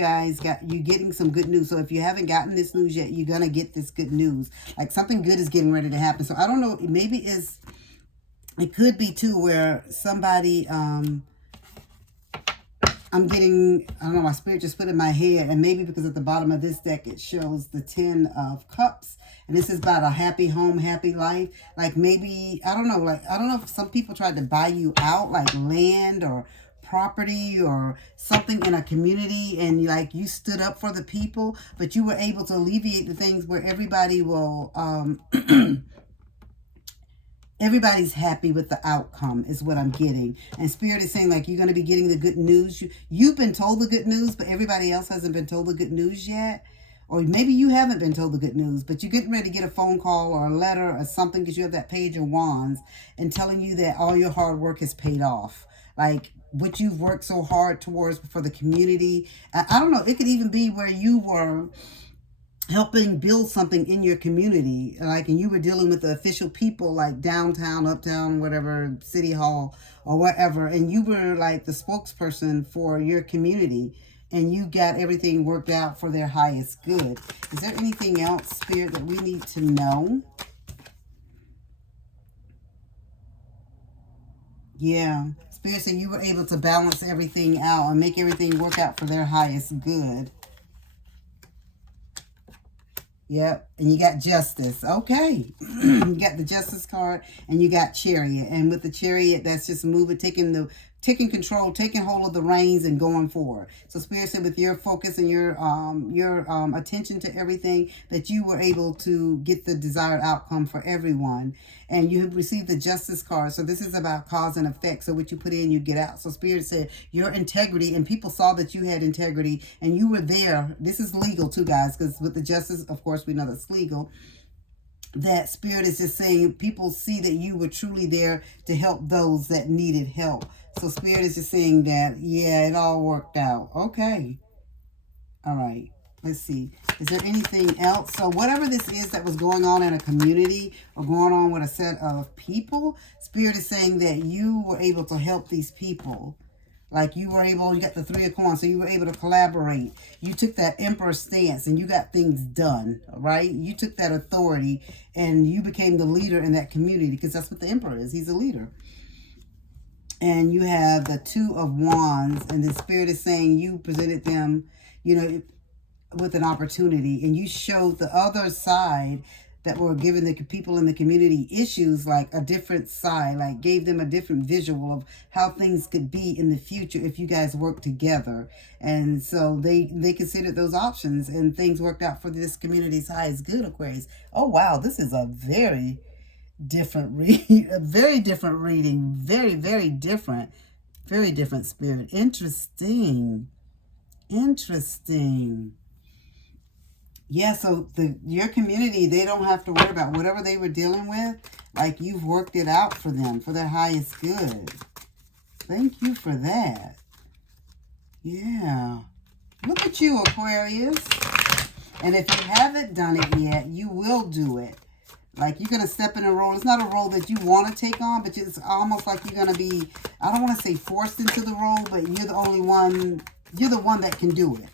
getting some good news. So if you haven't gotten this news yet, you're going to get this good news. Like something good is getting ready to happen. So I don't know, maybe it could be too where somebody, I'm getting, I don't know, my Spirit just put in my head, and maybe because at the bottom of this deck it shows the 10 of Cups, and this is about a happy home, happy life. Like maybe, I don't know if some people tried to buy you out, like land or property or something in a community, and like you stood up for the people, but you were able to alleviate the things where everybody will, everybody's happy with the outcome is what I'm getting. And Spirit is saying like you're going to be getting the good news. You've been told the good news, but everybody else hasn't been told the good news yet. Or maybe you haven't been told the good news, but you're getting ready to get a phone call or a letter or something because you have that Page of Wands and telling you that all your hard work has paid off. Like what you've worked so hard towards for the community. I don't know. It could even be where you were helping build something in your community, like, and you were dealing with the official people, like downtown, uptown, whatever, city hall or whatever, and you were like the spokesperson for your community, and you got everything worked out for their highest good. Is there anything else, Spirit, that we need to know? Yeah. Spirit said you were able to balance everything out and make everything work out for their highest good. Yep, and you got Justice. Okay. You got the Justice card, and you got Chariot. And with the Chariot, that's just moving, taking control, taking hold of the reins and going forward. So Spirit said with your focus and your attention to everything, that you were able to get the desired outcome for everyone. And you have received the Justice card. So this is about cause and effect. So what you put in, you get out. So Spirit said your integrity, and people saw that you had integrity and you were there. This is legal too, guys, because with the Justice, of course, we know that's legal. That Spirit is just saying people see that you were truly there to help those that needed help. So Spirit is just saying that, yeah, it all worked out. Okay. All right. Let's see. Is there anything else? So whatever this is that was going on in a community or going on with a set of people, Spirit is saying that you were able to help these people. Like you got the 3 of Coins, so you were able to collaborate. You took that Emperor stance and you got things done, right? You took that authority and you became the leader in that community, because that's what the Emperor is. He's a leader. And you have the 2 of Wands, and the Spirit is saying you presented them, with an opportunity, and you showed the other side that were giving the people in the community issues like a different side, like gave them a different visual of how things could be in the future if you guys work together. And so they considered those options, and things worked out for this community's highest good, Aquarius. Oh wow, this is a very different reading, a very different reading, very, very different Spirit. Interesting. Yeah, so your community, they don't have to worry about whatever they were dealing with. Like, you've worked it out for them, for their highest good. Thank you for that. Yeah. Look at you, Aquarius. And if you haven't done it yet, you will do it. Like, you're going to step in a role. It's not a role that you want to take on, but it's almost like you're going to be, I don't want to say forced into the role, but you're the only one, you're the one that can do it.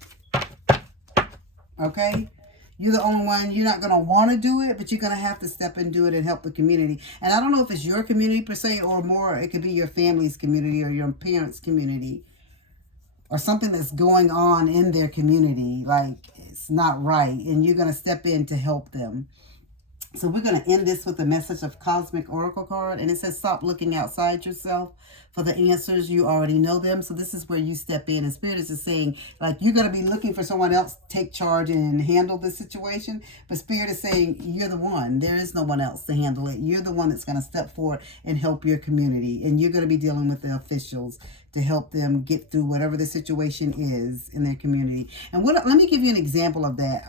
Okay? You're the only one. You're not going to want to do it, but you're going to have to step and do it and help the community. And I don't know if it's your community per se or more. It could be your family's community or your parents' community or something that's going on in their community. Like, it's not right. And you're going to step in to help them. So we're going to end this with a message of Cosmic Oracle card. And it says, stop looking outside yourself for the answers. You already know them. So this is where you step in. And Spirit is just saying, like, you're going to be looking for someone else to take charge and handle this situation. But Spirit is saying, you're the one. There is no one else to handle it. You're the one that's going to step forward and help your community. And you're going to be dealing with the officials to help them get through whatever the situation is in their community. And let me give you an example of that.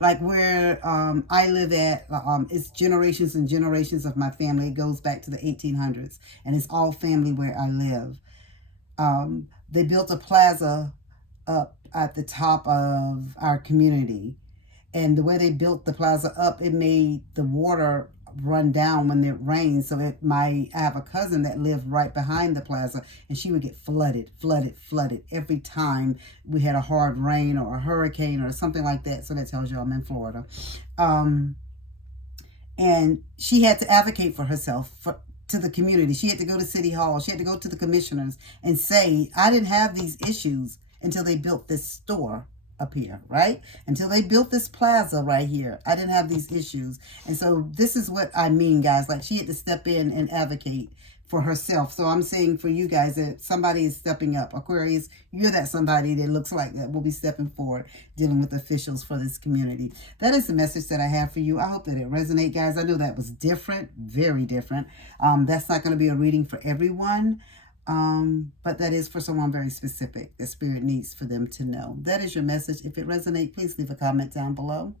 Like where I live at, it's generations and generations of my family. It goes back to the 1800s, and it's all family where I live. They built a plaza up at the top of our community, and the way they built the plaza up, it made the water run down when it rained. So I have a cousin that lived right behind the plaza, and she would get flooded every time we had a hard rain or a hurricane or something like that. So that tells you I'm in Florida. And she had to advocate for herself, to the community. She had to go to City Hall. She had to go to the commissioners and say, I didn't have these issues until they built this store up here, right? Until they built this plaza right here, I didn't have these issues. And so this is what I mean, guys. Like, she had to step in and advocate for herself. So I'm saying for you guys that somebody is stepping up. Aquarius, you're that somebody that looks like that will be stepping forward, dealing with officials for this community. That is the message that I have for you. I hope that it resonates, guys. I know that was different, very different. That's not going to be a reading for everyone. But that is for someone very specific that Spirit needs for them to know. That is your message. If it resonates, please leave a comment down below.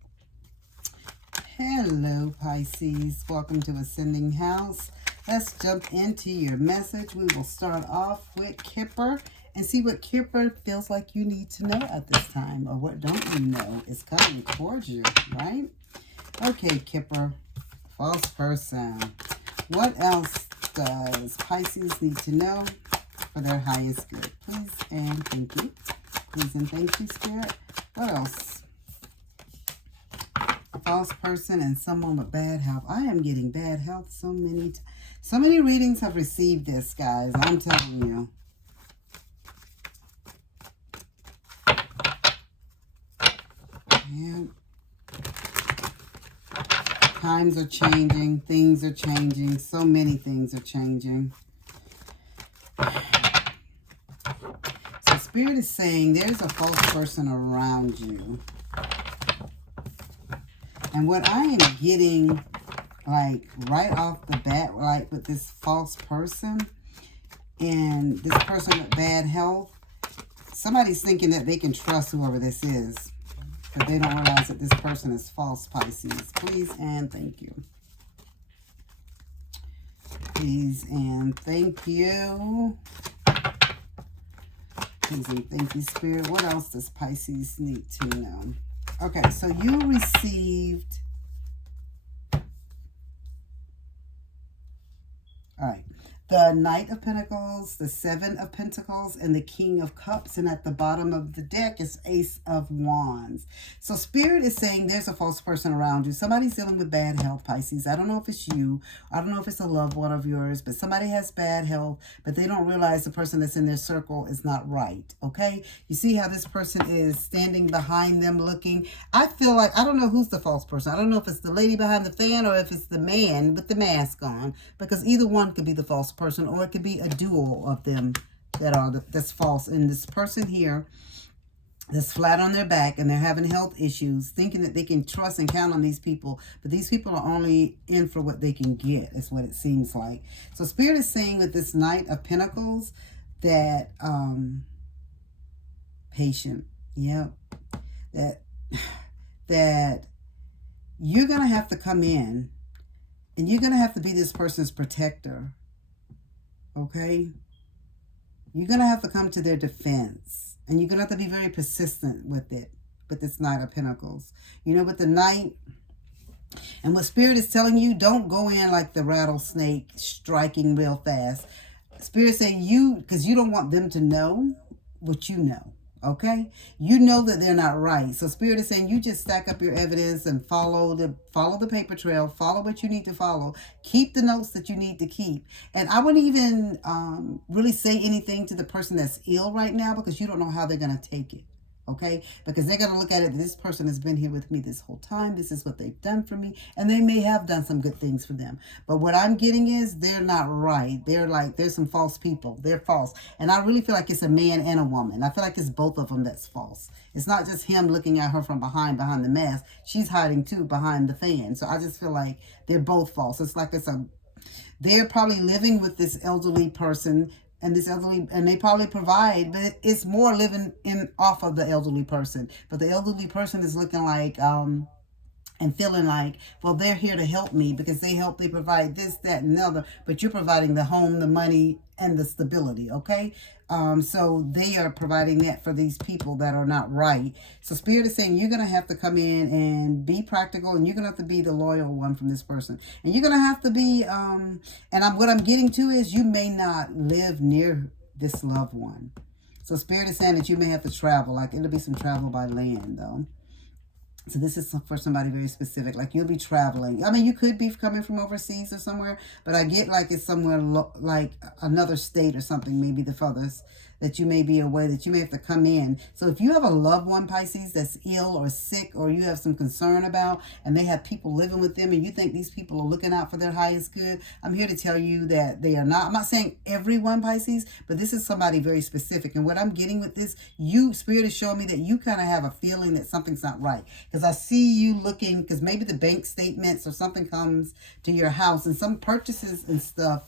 Hello, Pisces. Welcome to Ascending House. Let's jump into your message. We will start off with Kipper and see what Kipper feels like you need to know at this time, or what don't you know is coming towards you, right? Okay, Kipper, false person. What else does Pisces need to know for their highest good? Please and thank you. Please and thank you, Spirit. What else? A false person and someone with bad health. I am getting bad health so many readings have received this, guys. I'm telling you. Yeah. Times are changing. Things are changing. So many things are changing. So Spirit is saying there's a false person around you. And what I am getting, like, right off the bat, like with this false person and this person with bad health, somebody's thinking that they can trust whoever this is. But they don't realize that this person is false, Pisces. Please and thank you. Please and thank you. Please and thank you, Spirit. What else does Pisces need to know? Okay, so you received... All right. The Knight of Pentacles, the Seven of Pentacles, and the King of Cups. And at the bottom of the deck is Ace of Wands. So Spirit is saying there's a false person around you. Somebody's dealing with bad health, Pisces. I don't know if it's you. I don't know if it's a loved one of yours. But somebody has bad health, but they don't realize the person that's in their circle is not right. Okay? You see how this person is standing behind them looking? I feel like, I don't know who's the false person. I don't know if it's the lady behind the fan or if it's the man with the mask on. Because either one could be the false person, or it could be a duo of them that's false. And this person here that's flat on their back and they're having health issues, thinking that they can trust and count on these people, but these people are only in for what they can get, is what it seems like. So Spirit is saying with this Knight of Pentacles that patient, yep, that you're gonna have to come in and you're gonna have to be this person's protector. okay? You're going to have to come to their defense. And you're going to have to be very persistent with it, with this Knight of Pentacles. You know, with the Knight, and what Spirit is telling you, don't go in like the rattlesnake, striking real fast. Spirit saying you, because you don't want them to know what you know. Okay, you know that they're not right. So Spirit is saying you just stack up your evidence and follow the paper trail, follow what you need to follow, keep the notes that you need to keep. And I wouldn't even really say anything to the person that's ill right now, because you don't know how they're going to take it. Okay, because they're going to look at it, this person has been here with me this whole time, this is what they've done for me, and they may have done some good things for them, but what I'm getting is they're not right. They're like, there's some false people, they're false. And I really feel like it's a man and a woman. I feel like it's both of them that's false. It's not just him looking at her from behind the mask. She's hiding too behind the fan. So I just feel like they're both false. It's like they're probably living with this elderly person, and they probably provide, but it's more living in off of the elderly person. But the elderly person is looking like and feeling like, well, they're here to help me because they provide this, that, and the other, but you're providing the home, the money, and the stability, okay? So they are providing that for these people that are not right. So Spirit is saying you're going to have to come in and be practical, and you're going to have to be the loyal one from this person. And you're going to have to be, what I'm getting to is you may not live near this loved one. So Spirit is saying that you may have to travel, like it'll be some travel by land, though. So this is for somebody very specific. Like you'll be traveling. I mean, you could be coming from overseas or somewhere, but I get like it's somewhere like another state or something, maybe the furthest, that you may be away, that you may have to come in. So if you have a loved one, Pisces, that's ill or sick, or you have some concern about, and they have people living with them, and you think these people are looking out for their highest good, I'm here to tell you that they are not. I'm not saying everyone, Pisces, but this is somebody very specific. And what I'm getting with this, Spirit is showing me that you kind of have a feeling that something's not right. Because I see you looking, because maybe the bank statements or something comes to your house, and some purchases and stuff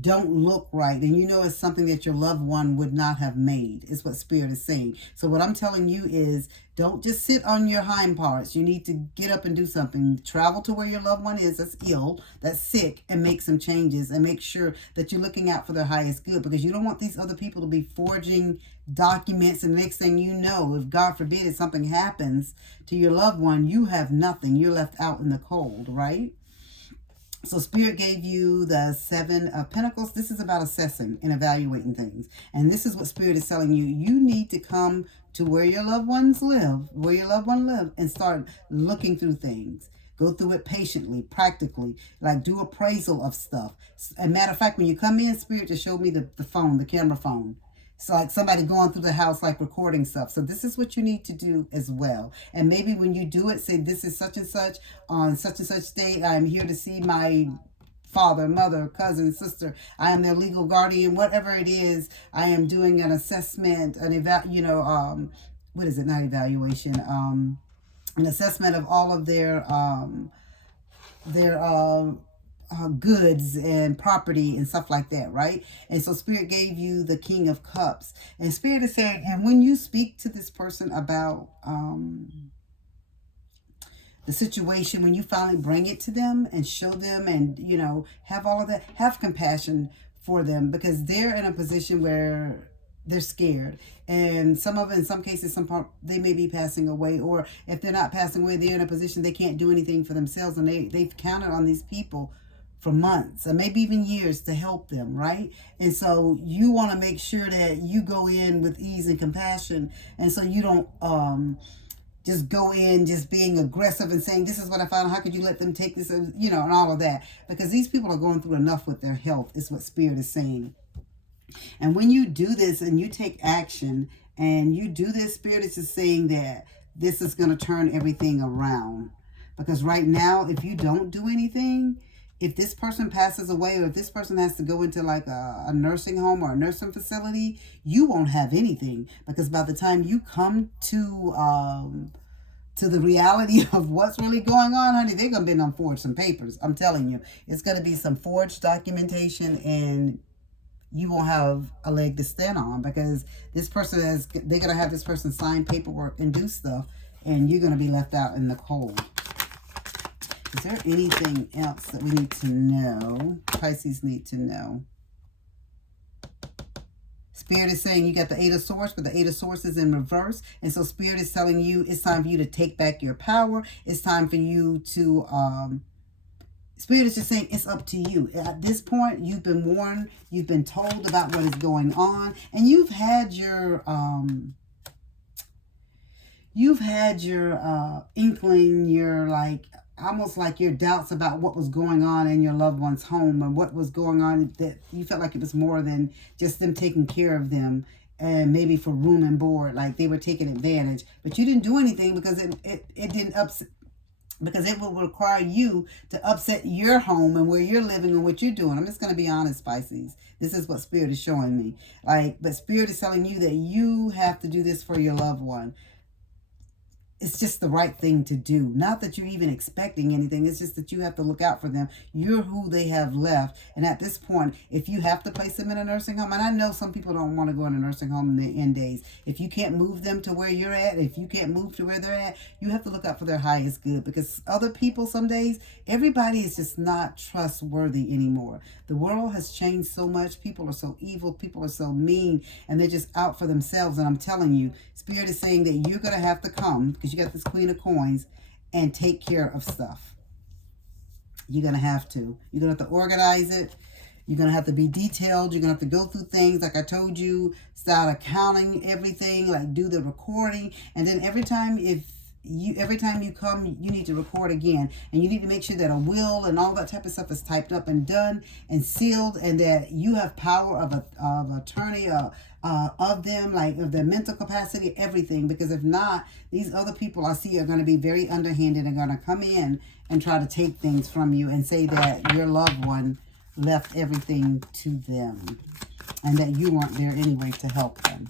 don't look right, and you know it's something that your loved one would not have made, is what Spirit is saying. So what I'm telling you is, don't just sit on your hind parts. You need to get up and do something. Travel to where your loved one is that's ill, that's sick, and make some changes, and make sure that you're looking out for their highest good, because you don't want these other people to be forging documents, and the next thing you know, if God forbid if something happens to your loved one, you have nothing. You're left out in the cold, right? So Spirit gave you the Seven of Pentacles. This is about assessing and evaluating things. And this is what Spirit is telling you. You need to come to where your loved ones live, and start looking through things. Go through it patiently, practically, like do appraisal of stuff. As a matter of fact, when you come in, Spirit just showed me the phone, the camera phone. It's like somebody going through the house, like recording stuff. So this is what you need to do as well. And maybe when you do it, say this is such and such on such and such date. I'm here to see my father, mother, cousin, sister. I am their legal guardian. Whatever it is, I am doing an assessment, an what is it? Not evaluation. An assessment of all of their goods and property and stuff like that, right? And so Spirit gave you the King of Cups, and Spirit is saying, and when you speak to this person about the situation, when you finally bring it to them and show them, and have all of that, have compassion for them, because they're in a position where they're scared, and in some cases, they may be passing away, or if they're not passing away, they're in a position they can't do anything for themselves, and they've counted on these people for months or maybe even years to help them, right? And so you want to make sure that you go in with ease and compassion, and so you don't just go in just being aggressive and saying, this is what I found, how could you let them take this, and all of that, because these people are going through enough with their health, is what Spirit is saying. And when you do this and you take action and you do this, Spirit is just saying that this is going to turn everything around, because right now, if you don't do anything, if this person passes away, or if this person has to go into like a nursing home or a nursing facility, you won't have anything, because by the time you come to the reality of what's really going on, honey, they're going to be forge some papers. I'm telling you, it's going to be some forged documentation, and you won't have a leg to stand on, because this person they're going to have this person sign paperwork and do stuff, and you're going to be left out in the cold. Is there anything else that we need to know? Pisces need to know. Spirit is saying you got the Eight of Swords, but the Eight of Swords is in reverse. And so Spirit is telling you it's time for you to take back your power. It's time for you to, Spirit is just saying it's up to you. At this point, you've been warned. You've been told about what is going on. And you've had your inkling, your almost like your doubts about what was going on in your loved one's home, or what was going on, that you felt like it was more than just them taking care of them and maybe for room and board, like they were taking advantage. But you didn't do anything because it didn't upset, because it will require you to upset your home and where you're living and what you're doing. I'm just going to be honest, Pisces. This is what Spirit is showing me. But Spirit is telling you that you have to do this for your loved one. It's just the right thing to do. Not that you're even expecting anything. It's just that you have to look out for them. You're who they have left. And at this point, if you have to place them in a nursing home, and I know some people don't want to go in a nursing home in the end days. If you can't move them to where you're at, if you can't move to where they're at, you have to look out for their highest good. Because other people, some days, everybody is just not trustworthy anymore. The world has changed so much. People are so evil. People are so mean. And they're just out for themselves. And I'm telling you, Spirit is saying that you're going to have to come, because you got this Queen of Coins, and take care of stuff. You're going to have to. You're going to have to organize it. You're going to have to be detailed. You're going to have to go through things. Like I told you, start accounting everything, like do the recording. And then every time you come, you need to record again. And you need to make sure that a will and all that type of stuff is typed up and done and sealed, and that you have power of attorney of them, like of their mental capacity, everything. Because if not, these other people I see are going to be very underhanded and going to come in and try to take things from you and say that your loved one left everything to them and that you weren't there anyway to help them.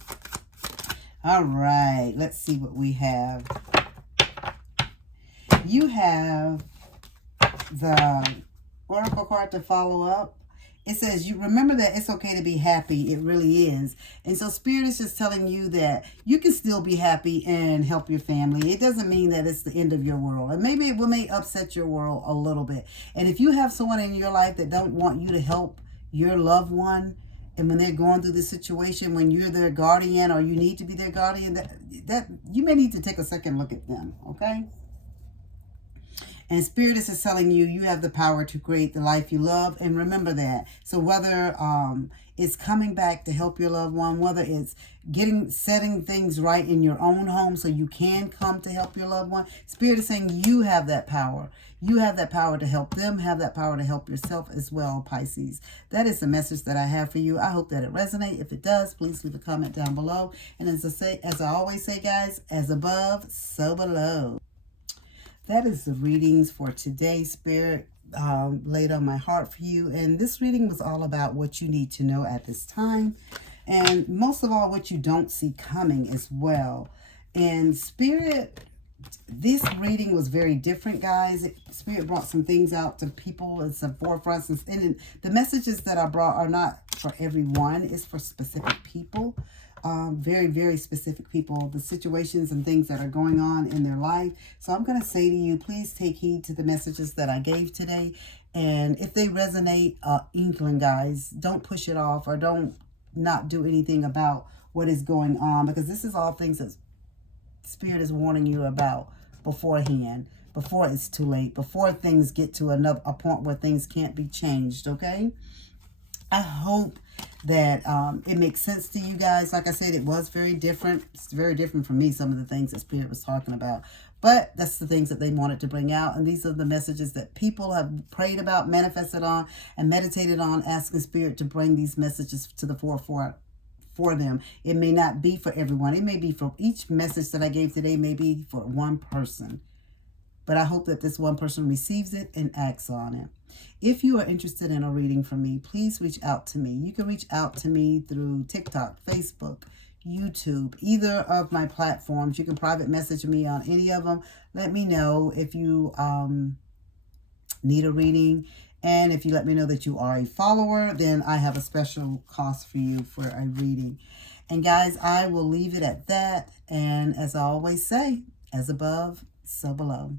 All right, let's see what we have. You have the Oracle card to follow up. It says, you remember that it's okay to be happy. It really is. And so Spirit is just telling you that you can still be happy and help your family. It doesn't mean that it's the end of your world. And maybe it may upset your world a little bit. And if you have someone in your life that don't want you to help your loved one, and when they're going through this situation, when you're their guardian or you need to be their guardian, that you may need to take a second look at them, okay? And Spirit is just telling you, you have the power to create the life you love. And remember that. So whether it's coming back to help your loved one, whether it's setting things right in your own home so you can come to help your loved one, Spirit is saying you have that power. You have that power to help them, have that power to help yourself as well, Pisces. That is the message that I have for you. I hope that it resonates. If it does, please leave a comment down below. And as I always say, guys, as above, so below. That is the readings for today. Spirit laid on my heart for you. And this reading was all about what you need to know at this time. And most of all, what you don't see coming as well. And Spirit, this reading was very different, guys. Spirit brought some things out to people in some forefronts. And the messages that I brought are not for everyone. It's for specific people. Very, very specific people, the situations and things that are going on in their life. So I'm going to say to you, please take heed to the messages that I gave today. And if they resonate, inkling, guys, don't push it off or don't not do anything about what is going on, because this is all things that Spirit is warning you about beforehand, before it's too late, before things get to a point where things can't be changed, okay? I hope that it makes sense to you guys. Like I said, it was very different. It's very different from me, some of the things that Spirit was talking about. But that's the things that they wanted to bring out. And these are the messages that people have prayed about, manifested on, and meditated on, asking Spirit to bring these messages to the forefront for them. It may not be for everyone. It may be for each message that I gave today, may be for one person. But I hope that this one person receives it and acts on it. If you are interested in a reading from me, please reach out to me. You can reach out to me through TikTok, Facebook, YouTube, either of my platforms. You can private message me on any of them. Let me know if you need a reading. And if you let me know that you are a follower, then I have a special cost for you for a reading. And guys, I will leave it at that. And as I always say, as above, so below.